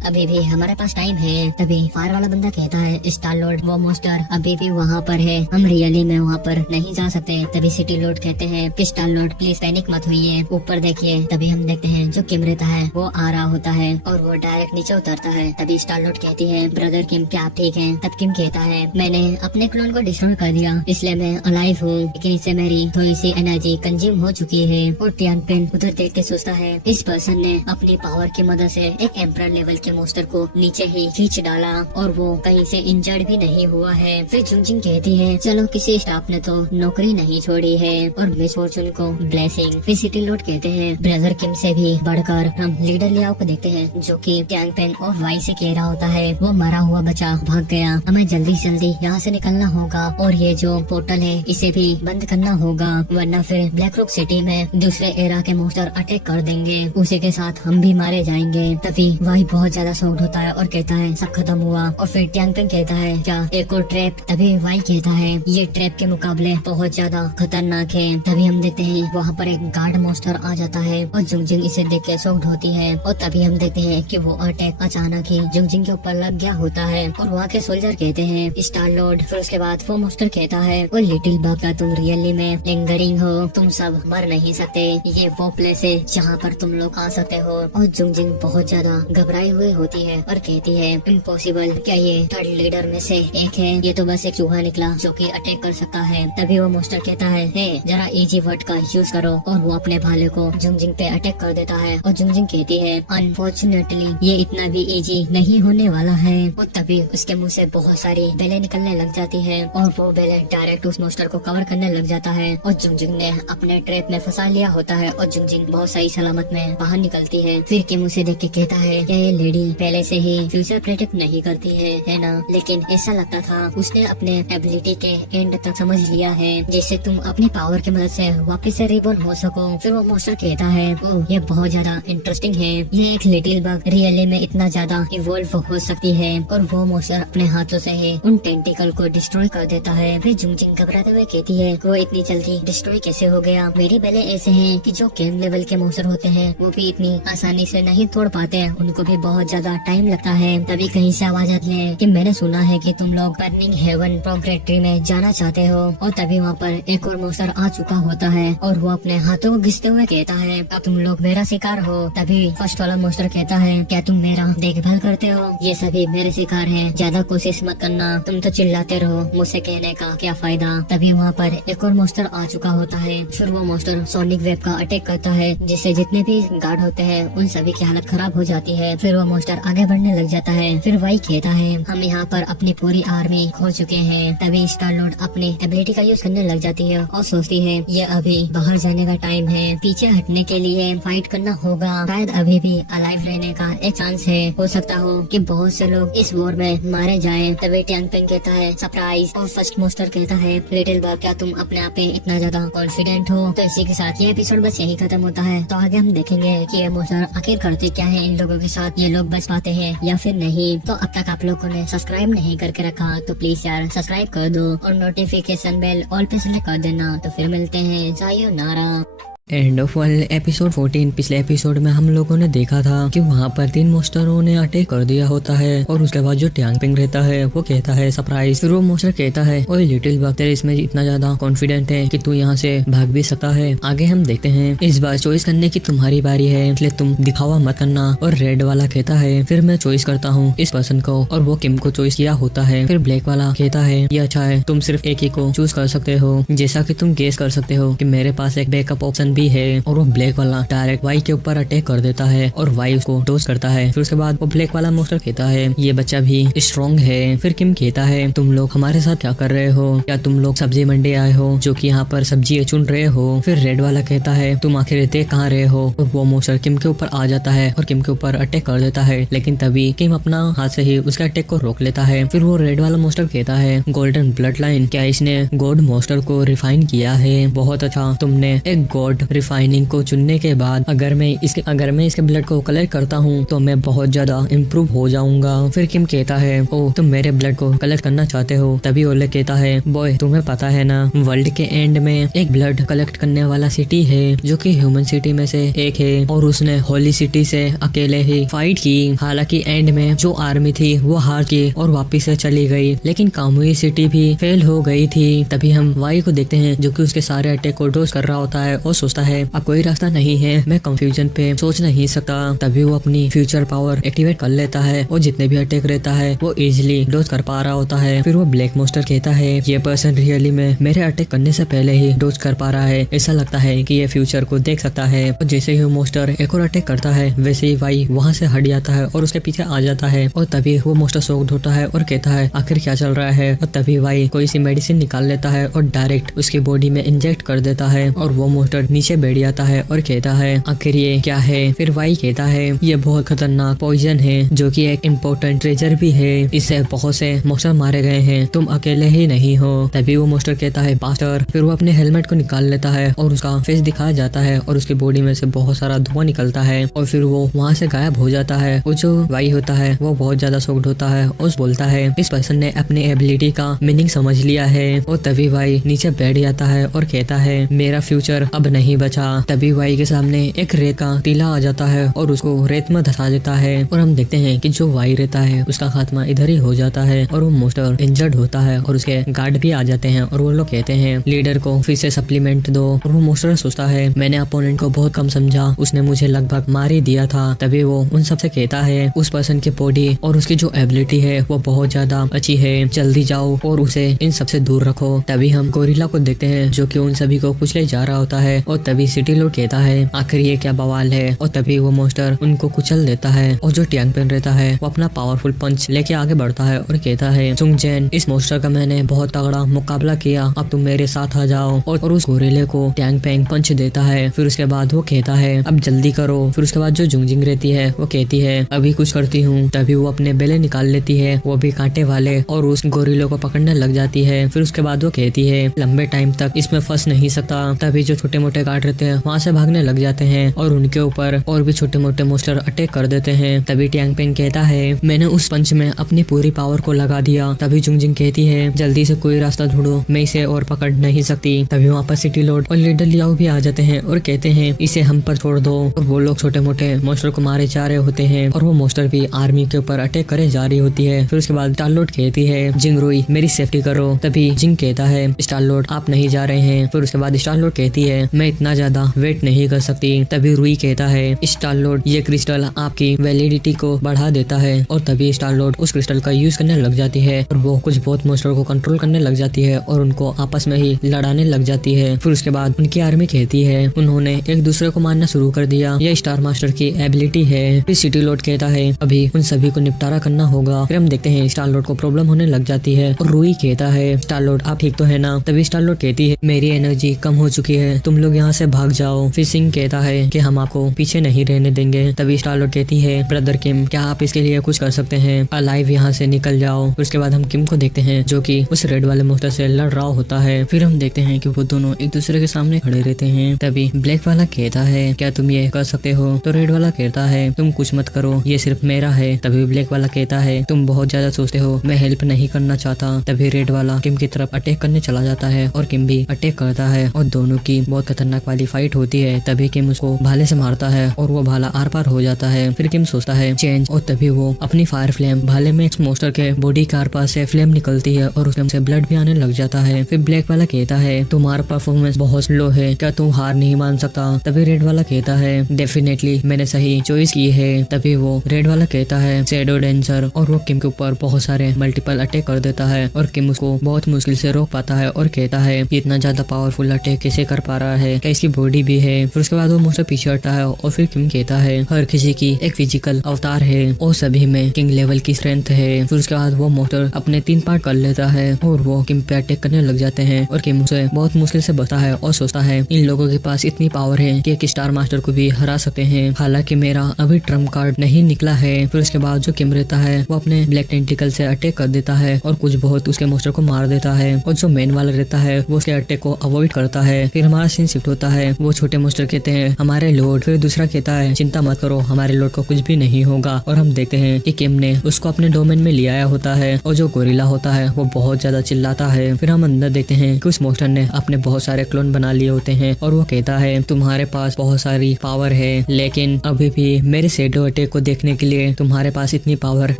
अभी भी हमारे पास टाइम है। तभी फायर वाला बंदा कहता है स्टार-लॉर्ड वो मोस्टर अभी भी वहाँ पर है, हम रियली में वहाँ पर नहीं जा सकते। तभी सिटी लॉर्ड कहते हैं स्टार-लॉर्ड प्लीज पैनिक मत होइए, ऊपर देखिए। तभी हम देखते हैं जो किम रहता है वो आ रहा होता है और वो डायरेक्ट नीचे उतरता है। तभी स्टार-लॉर्ड कहती है ब्रदर किम क्या आप ठीक हैं? तब किम कहता है मैंने अपने क्लोन को डिस्ट्रॉय कर दिया इसलिए मैं अलाइव हूँ, लेकिन इससे मेरी थोड़ी सी एनर्जी कंज्यूम हो चुकी है। और टियान पेन उधर देख के सोचता है इस पर्सन ने अपनी पावर की मदद से एक एम्परर लेवल के मोस्टर को नीचे ही खींच डाला और वो कहीं से इंजर्ड भी नहीं हुआ है। फिर जुंगजिंग कहती है चलो किसी स्टाफ ने तो नौकरी नहीं छोड़ी है और मिस फॉर्चून को ब्लेसिंग। फिर सिटी लॉर्ड कहते हैं ब्रदर किम से भी बढ़कर हम लीडर लियाओ को देखते हैं जो कि टैंग पेन और वाई से कह रहा होता है वो मरा हुआ बच्चा भाग गया, हमें जल्दी से जल्दी यहाँ से निकलना होगा और ये जो पोर्टल है इसे भी बंद करना होगा वरना फिर ब्लैक रॉक सिटी में दूसरे एरा के मोस्टर अटैक कर देंगे, उसी के साथ हम भी मारे जाएंगे। तभी वाई बहुत ज्यादा शॉक्ड होता है और कहता है सब खत्म हुआ। और फिर टैंग पेन कहता है क्या एक और ट्रैप? तभी वाई कहता है ये ट्रैप के मुकाबले बहुत ज्यादा खतरनाक है। तभी हम देखते हैं वहाँ पर एक गार्ड मोस्टर आ जाता है और जुंगजिंग इसे देख के शॉक्ड होती है और तभी हम देखते हैं कि वो अटैक अचानक ही जुंगजिंग के ऊपर लग गया होता है और वहाँ के सोल्जर कहते हैं स्टार-लॉर्ड। फिर उसके बाद वो मोस्टर मोस्टर कहता है, ओ लिटिल बग, क्या तुम रियली में लिंगरिंग हो? तुम सब मर नहीं सकते, ये वो प्लेस है जहाँ पर तुम लोग आ सकते हो। और जुंगजिंग बहुत ज्यादा घबराई हुई होती है और कहती है, इम्पॉसिबल, क्या ये थर्ड लीडर में से एक है? ये तो बस एक चूहा निकला जो कि अटैक कर सकता है। तभी वो मोस्टर कहता है, जरा इजी वर्ड का यूज करो, और वो अपने भाले को जुंगजिंग पे अटैक कर देता है। और जुंगजिंग कहती है, अनफॉर्चुनेटली ये इतना भी इजी नहीं होने वाला है। और तभी उसके मुंह से बहुत सारी बेलें निकलने लग जाती है और वो बेलें डायरेक्ट उस मोस्टर को कवर करने लग जाता है। और जुंगजिंग ने अपने ट्रैप में फंसा लिया होता है और जुंगजिंग बहुत सही सलामत में बाहर निकलती है। फिर किम उसे देख के कहता है, क्या ये लेडी पहले से ही फ्यूचर प्रेडिक्ट नहीं करती है ना? लेकिन ऐसा लगता था उसने अपने एबिलिटी के एंड तक समझ लिया है, जिससे तुम अपनी पावर की मदद से वापस से रिबॉर्न हो सको। फिर वो मोस्टर कहता है, ओह ये बहुत ज्यादा इंटरेस्टिंग है, ये एक लिटिल बग रियली में इतना ज्यादा इवॉल्व हो सकती है। और वो मोस्टर अपने हाथों से ही उन टेंटिकल को डिस्ट्रॉय कर देता है। फिर जुंगजिंग घबराते हुए कहती है, वो इतनी जल्दी डिस्ट्रॉय कैसे हो गया? मेरी बेले ऐसे हैं कि जो गेम लेवल के मोस्टर होते हैं वो भी इतनी आसानी से नहीं तोड़ पाते हैं, उनको भी बहुत ज्यादा टाइम लगता है। तभी कहीं से आवाज आती है कि मैंने सुना है कि तुम लोग बर्निंग हेवन प्रोग्रेटरी में जाना चाहते हो। और तभी वहाँ पर एक और मोस्टर आ चुका होता है और वो अपने हाथों को घिसते हुए कहता है, क्या तुम लोग मेरा शिकार हो? तभी फर्स्ट वाला मोस्टर कहता है, क्या तुम मेरा देखभाल करते हो? ये सभी मेरे शिकार हैं, ज्यादा कोशिश मत करना, तुम तो चिल्लाते रहो, मुझसे कहने का क्या फायदा? तभी वहाँ पर एक और मोस्टर आ चुका होता है। फिर वो मोस्टर सोनिक वेब का अटैक करता है, जिससे जितने भी गार्ड होते हैं उन सभी की हालत खराब हो जाती है। फिर वो मोस्टर आगे बढ़ने लग जाता है। फिर वही कहता है, हम यहाँ पर अपनी पूरी आर्मी खो चुके हैं। तभी स्टार लॉर्ड अपनी एबिलिटी का यूज करने लग जाती है और सोचती है, ये अभी बाहर जाने का टाइम है, पीछे हटने के लिए फाइट करना होगा, शायद अभी भी अलाइव रहने का एक चांस है, हो सकता हो कि बहुत से लोग इस वॉर में मारे जाएं। तभी टैंग पेंग कहता है, सरप्राइज। और फर्स्ट मोस्टर कहता है, लिटिल बग, क्या तुम अपने आप पे इतना ज्यादा कॉन्फिडेंट हो? तो इसी के साथ ये एपिसोड बस यही खत्म होता है। तो आगे हम देखेंगे कि ये मोस्टर आखिर करते क्या है इन लोगों के साथ, ये लोग बच पाते हैं या फिर नहीं। तो अब तक आप लोगों ने सब्सक्राइब नहीं करके रखा तो प्लीज यार सब्सक्राइब कर दो और नोटिफिकेशन बेल ऑल पे सेलेक्ट कर देना। तो फिर मिलते हैं, सायोनारा। End of episode 14। पिछले एपिसोड में हम लोगों ने देखा था कि वहाँ पर 3 मोस्टरों ने अटैक कर दिया होता है और उसके बाद जो टैंग पिंग रहता है वो कहता है सरप्राइज। फिर वो मोस्टर कहता है, ओए लिटिल बग, तेरे इसमें इतना ज्यादा कॉन्फिडेंट है कि तू यहाँ से भाग भी सकता है। आगे हम देखते हैं, इस बार चॉइस करने की तुम्हारी बारी है, इसलिए तुम दिखावा मत करना। और रेड वाला कहता है, फिर मैं चॉइस करता हूँ इस पर्सन को, और वो किम को चॉइस किया होता है। फिर ब्लैक वाला कहता है, ये अच्छा है, तुम सिर्फ एक ही को चूज कर सकते हो। जैसा कि तुम गेस कर सकते हो कि मेरे पास एक बैकअप ऑप्शन भी है। और वो ब्लैक वाला डायरेक्ट वाई के ऊपर अटैक कर देता है और वाई उसको डोज करता है। फिर उसके बाद वो ब्लैक वाला मोस्टर कहता है, ये बच्चा भी स्ट्रॉन्ग है। फिर किम कहता है, तुम लोग हमारे साथ क्या कर रहे हो? क्या तुम लोग सब्जी मंडी आए हो जो कि यहाँ पर सब्जी चुन रहे हो? फिर रेड वाला कहता है, तुम आखिर देख कहाँ रहे हो? और वो मोस्टर किम के ऊपर आ जाता है और किम के ऊपर अटैक कर देता है, लेकिन तभी किम अपना हाथ से ही उसके अटैक को रोक लेता है। फिर वो रेड वाला मोस्टर कहता है, गोल्डन ब्लड लाइन, क्या इसने गॉड मोस्टर को रिफाइन किया है? बहुत अच्छा, तुमने एक गॉड रिफाइनिंग को चुनने के बाद अगर मैं इसके ब्लड को कलेक्ट करता हूँ तो मैं बहुत ज्यादा इम्प्रूव हो जाऊंगा। फिर किम कहता है, ओ तुम मेरे ब्लड को कलेक्ट करना चाहते हो? तभी ओले कहता है, बॉय तुम्हें पता है ना, वर्ल्ड के एंड में एक ब्लड कलेक्ट करने वाला सिटी है जो कि ह्यूमन सिटी में से एक है, और उसने होली सिटी से अकेले ही फाइट की। हालांकि एंड में जो आर्मी थी वो हार गई और वापिस से चली गई, लेकिन कामुई सिटी भी फेल हो गई थी। तभी हम वाई को देखते हैं जो कि उसके सारे अटैक को डोज कर रहा होता है और सोचता है, अब कोई रास्ता नहीं है, मैं कंफ्यूजन पे सोच नहीं सकता। तभी वो अपनी फ्यूचर पावर एक्टिवेट कर लेता है और जितने भी अटैक रहता है वो इजीली डोज कर पा रहा होता है। फिर वो ब्लैक मोस्टर कहता है, ये पर्सन रियली में मेरे अटैक करने से पहले ही डोज कर पा रहा है, ऐसा लगता है कि ये फ्यूचर को देख सकता है। और जैसे ही वो मोस्टर एक और अटैक करता है वैसे ही वाई वहाँ से हट जाता है और उसके पीछे आ जाता है। और तभी वो मोस्टर शॉक्ड होता है और कहता है, आखिर क्या चल रहा है? और तभी वाई कोई सी मेडिसिन निकाल लेता है और डायरेक्ट उसकी बॉडी में इंजेक्ट कर देता है और वो मोस्टर नीचे बैठ जाता है और कहता है, आखिर ये क्या है? फिर वाई कहता है, ये बहुत खतरनाक पॉइजन है जो कि एक इम्पोर्टेंट ट्रेजर भी है, इससे बहुत से मोस्टर मारे गए हैं, तुम अकेले ही नहीं हो। तभी वो मोस्टर कहता है, बास्टर। फिर वो अपने हेलमेट को निकाल लेता है और उसका फेस दिखाया जाता है और उसकी बॉडी में से बहुत सारा धुआं निकलता है और फिर वो वहाँ से गायब हो जाता है। वो जो वाई होता है वो बहुत ज्यादा शॉक्ड होता है और बोलता है, इस पर्सन ने अपनी एबिलिटी का मीनिंग समझ लिया है। और तभी वाई नीचे बैठ जाता है और कहता है, मेरा फ्यूचर अब नहीं नहीं बचा। तभी वाई के सामने एक रेत का टीला आ जाता है और उसको रेत में धंसा देता है और हम देखते हैं कि जो वाई रहता है उसका खात्मा इधर ही हो जाता है और वो मोस्टर इंजर्ड होता है और उसके गार्ड भी आ जाते हैं और वो लोग कहते हैं लीडर को फिर से सप्लीमेंट दो। और वो मोस्टर सोचता है मैंने अपोनेंट को बहुत कम समझा, उसने मुझे लगभग मार ही दिया था। तभी वो उन सबसे कहता है उस पर्सन की बॉडी और उसकी जो एबिलिटी है वो बहुत ज्यादा अच्छी है, जल्दी जाओ और उसे इन सबसे दूर रखो। तभी हम गोरिल्ला को देखते हैं जो कि उन सभी को कुचले जा रहा होता है और तभी सिटी लॉर्ड कहता है आखिर ये क्या बवाल है। और तभी वो मोस्टर उनको कुचल देता है और जो टैंग पेन रहता है वो अपना पावरफुल पंच लेके आगे बढ़ता है और कहता है सुंग जेन, इस मोस्टर का मैंने बहुत तगड़ा मुकाबला किया, अब तुम मेरे साथ आ जाओ। और उस गोरिल्ले को टैंग पेंग पंच देता है। फिर उसके बाद वो कहता है अब जल्दी करो। फिर उसके बाद जो जुंगजिंग रहती है वो कहती है अभी कुछ करती हूँ। तभी वो अपने बेले निकाल लेती है, वो भी कांटे वाले, और उस गोरिल्ले को पकड़ने लग जाती है। फिर उसके बाद वो कहती है लंबे टाइम तक इसमें फंस नहीं सकता। तभी जो छोटे मोटे गार्ड रहते हैं वहाँ से भागने लग जाते हैं और उनके ऊपर और भी छोटे मोटे मोस्टर अटैक कर देते हैं। तभी टैंग पेंग कहता है मैंने उस पंच में अपनी पूरी पावर को लगा दिया। तभी जुंगजिंग कहती है जल्दी से कोई रास्ता ढूंढो, मैं इसे और पकड़ नहीं सकती। तभी वहाँ पर सिटी लॉर्ड और लीडर लियाओ भी आ जाते हैं और कहते हैं इसे हम पर छोड़ दो। और वो लोग छोटे मोटे मोस्टर को मारे जा रहे होते हैं और वो मोस्टर भी आर्मी के ऊपर अटैक करे जा रही होती है। फिर उसके बाद स्टार लॉर्ड कहती है जिंग रुई मेरी सेफ्टी करो। तभी जिंग कहता है स्टार लॉर्ड आप नहीं जा रहे हैं। फिर उसके बाद स्टार लॉर्ड कहती है मैं इतना ज्यादा वेट नहीं कर सकती। तभी रुई कहता है स्टार लॉर्ड ये क्रिस्टल आपकी वैलिडिटी को बढ़ा देता है। और तभी स्टार लॉर्ड उस क्रिस्टल का यूज करने लग जाती है और वो कुछ बहुत मोस्टर को कंट्रोल करने लग जाती है और उनको आपस में ही लड़ाने लग जाती है। फिर उसके बाद उनकी आर्मी कहती है उन्होंने एक दूसरे को मारना शुरू कर दिया, यह स्टार मास्टर की एबिलिटी है। फिर सिटी लॉर्ड कहता है अभी उन सभी को निपटारा करना होगा। फिर हम देखते हैं स्टार लॉर्ड को प्रॉब्लम होने लग जाती है और रूई कहता है स्टार लॉर्ड आप ठीक तो है ना। तभी स्टार लॉर्ड कहती है मेरी एनर्जी कम हो चुकी है, तुम लोग यहाँ से भाग जाओ। फिर सिंह कहता है कि हम आपको पीछे नहीं रहने देंगे। तभी स्टार लॉर्ड कहती है ब्रदर किम क्या आप इसके लिए कुछ कर सकते हैं, अलाइव यहाँ से निकल जाओ। फिर उसके बाद हम किम को देखते हैं जो कि उस रेड वाले मोस्टर से लड़ रहा होता है। फिर हम देखते हैं कि वो दोनों एक दूसरे के सामने खड़े रहते हैं। तभी ब्लैक वाला कहता है क्या तुम ये कर सकते हो। तो रेड वाला कहता है तुम कुछ मत करो, ये सिर्फ मेरा है। तभी ब्लैक वाला कहता है तुम बहुत ज्यादा सोचते हो, मैं हेल्प नहीं करना चाहता। तभी रेड वाला किम की तरफ अटैक करने चला जाता है और किम भी अटैक करता है और दोनों की बहुत खतरनाक वाली फाइट होती है। तभी किम उसको भाले से मारता है और वो भाला आर पार हो जाता है। फिर किम सोचता है चेंज और तभी वो अपनी फायर फ्लेम भाले में मोस्टर के बॉडी के आर पार से फ्लेम निकलती है और उससे ब्लड भी आने लग जाता है। फिर ब्लैक वाला कहता है तुम्हारा परफॉर्मेंस बहुत स्लो है, क्या तुम हार नहीं मान सकता। तभी रेड वाला कहता है डेफिनेटली मैंने सही चॉइस की है। तभी वो रेड वाला कहता है शैडो डेंसर और वो किम के ऊपर बहुत सारे मल्टीपल अटैक कर देता है और किम उसको बहुत मुश्किल से रोक पाता है और कहता है इतना ज्यादा पावरफुल अटैक कैसे कर पा रहा है, क्या इसकी बॉडी भी है। फिर उसके बाद वो मुझसे पीछे हटता है और फिर किम कहता है हर किसी की एक फिजिकल अवतार है और सभी में किंग लेवल की स्ट्रेंथ है। फिर उसके बाद वो मोस्टर अपने 3 पार्ट कर लेता है और वो किम पे अटैक करने लग जाते हैं और किम उसे बहुत मुश्किल से बचता है और सोचता है इन लोगों के पास इतनी पावर है कि एक स्टार मास्टर को भी हरा सकते हैं, हालांकि मेरा अभी ट्रम्प कार्ड नहीं निकला है। फिर उसके बाद जो किम रहता है वो अपने ब्लैक टेंटिकल से अटैक कर देता है और कुछ बहुत उसके मोस्टर को मार देता है और जो मेन वाला रहता है वो उसके अटैक को अवॉइड करता है। फिर हमारा सीन शिफ्ट होता है, वो छोटे मोस्टर कहते हैं हमारे लॉर्ड। फिर दूसरा कहता है चिंता मत करो हमारे लॉर्ड को कुछ भी नहीं होगा। और हम देखते हैं कि किम ने उसको अपने डोमेन में ले आया होता है और जो गोरिल्ला होता है वो बहुत ज्यादा चिल्लाता है। फिर हम अंदर देखते हैं कि उस मोस्टर ने अपने बहुत सारे क्लोन बना लिए होते हैं और वो कहता है तुम्हारे पास बहुत सारी पावर है लेकिन अभी भी मेरे शैडो अटैक को देखने के लिए तुम्हारे पास इतनी पावर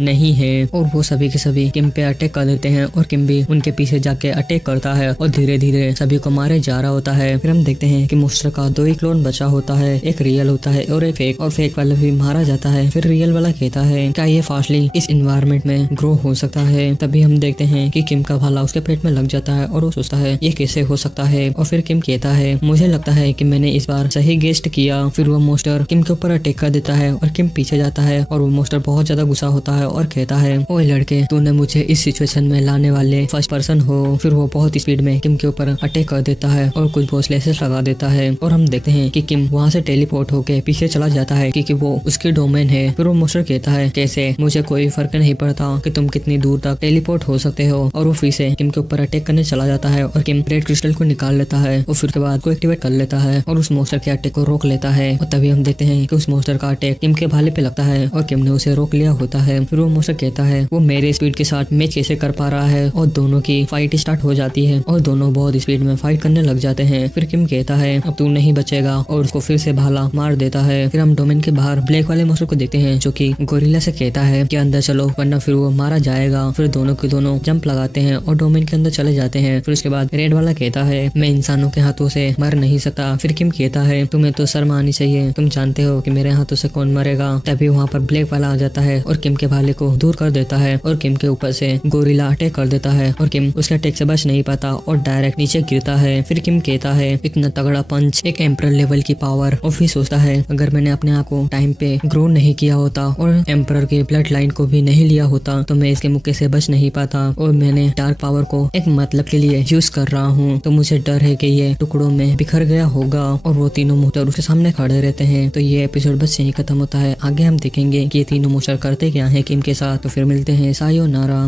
नहीं है। और वो सभी के सभी किम पे अटैक कर देते हैं और किम भी उनके पीछे जाके अटैक करता है और धीरे धीरे सभी को मारे जा रहा होता है। फिर हम देखते हैं कि मोस्टर का 2 ही क्लोन बचा होता है, एक रियल होता है और एक फेक, और फेक वाला भी मारा जाता है। फिर रियल वाला कहता है क्या ये फास्टली इस एनवायरनमेंट में ग्रो हो सकता है। तभी हम देखते हैं कि किम का भाला उसके पेट में लग जाता है और वो सोचता है ये कैसे हो सकता है। और फिर किम कहता है मुझे लगता है कि मैंने इस बार सही गेस्ट किया। फिर वो मोस्टर किम के ऊपर अटैक कर देता है और किम पीछे जाता है और वो मोस्टर बहुत ज्यादा गुस्सा होता है और कहता है ओए लड़के तूने मुझे इस सिचुएशन में लाने वाले फर्स्ट पर्सन हो। फिर वो बहुत स्पीड में किम के ऊपर अटैक कर देता है और कुछ बहुत स्लेसेस लगा देता है और हम देखते हैं कि किम वहाँ से टेलीपोर्ट होके पीछे चला जाता है क्योंकि वो उसके डोमेन है। फिर वो मोस्टर कहता है कैसे, मुझे कोई फर्क नहीं पड़ता कि तुम कितनी दूर तक टेलीपोर्ट हो सकते हो। और वो फिर से किम के ऊपर अटैक करने चला जाता है और किम रेड क्रिस्टल को निकाल लेता है और फिर के बाद को एक्टिवेट कर लेता है और उस मोस्टर के अटैक को रोक लेता है। और तभी हम देखते हैं कि उस मोस्टर का अटैक किम के भाले पे लगता है और किम ने उसे रोक लिया होता है। फिर वो मोस्टर कहता है वो मेरे स्पीड के साथ मैच कैसे कर पा रहा है और दोनों की फाइट स्टार्ट हो जाती है और दोनों बहुत स्पीड में फाइट करने लग जाते हैं। फिर किम कहता है अब तू नहीं बचेगा और उसको फिर से भाला मार देता है। फिर हम डोमेन के बाहर ब्लैक वाले मोस्टर को देखते हैं जो कि गोरिल्ला से कहता है कि अंदर चलो वरना फिर वो मारा जाएगा। फिर दोनों के दोनों जंप लगाते हैं और डोमेन के अंदर चले जाते हैं। फिर उसके बाद रेड वाला कहता है मैं इंसानों के हाथों से मर नहीं सकता। फिर किम कहता है तुम्हें तो शर्म आनी चाहिए, तुम जानते हो कि मेरे हाथों से कौन मरेगा। तभी वहाँ पर ब्लैक वाला आ जाता है और किम के भाले को दूर कर देता है और किम के ऊपर से गोरिल्ला अटैक कर देता है और किम उसके अटैक से बच नहीं पाता और डायरेक्ट नीचे गिरता है। फिर किम कहता है इतना तगड़ा पंच, एक एम्परर लेवल की पावर। और फिर सोचता है अगर मैंने अपने आप को टाइम पे ग्रो नहीं किया होता और एम्परर के ब्लड लाइन को भी नहीं लिया होता तो मैं इसके मुक्के से बच नहीं पाता और मैंने डार्क पावर को एक मतलब के लिए यूज कर रहा हूँ तो मुझे डर है कि ये टुकड़ों में बिखर गया होगा। और वो तीनों मोस्टर उसके सामने खड़े रहते हैं। तो ये एपिसोड बस यहीं खत्म होता है। आगे हम देखेंगे कि ये तीनों मोस्टर करते क्या है किम के साथ। तो फिर मिलते हैं, सायोनारा।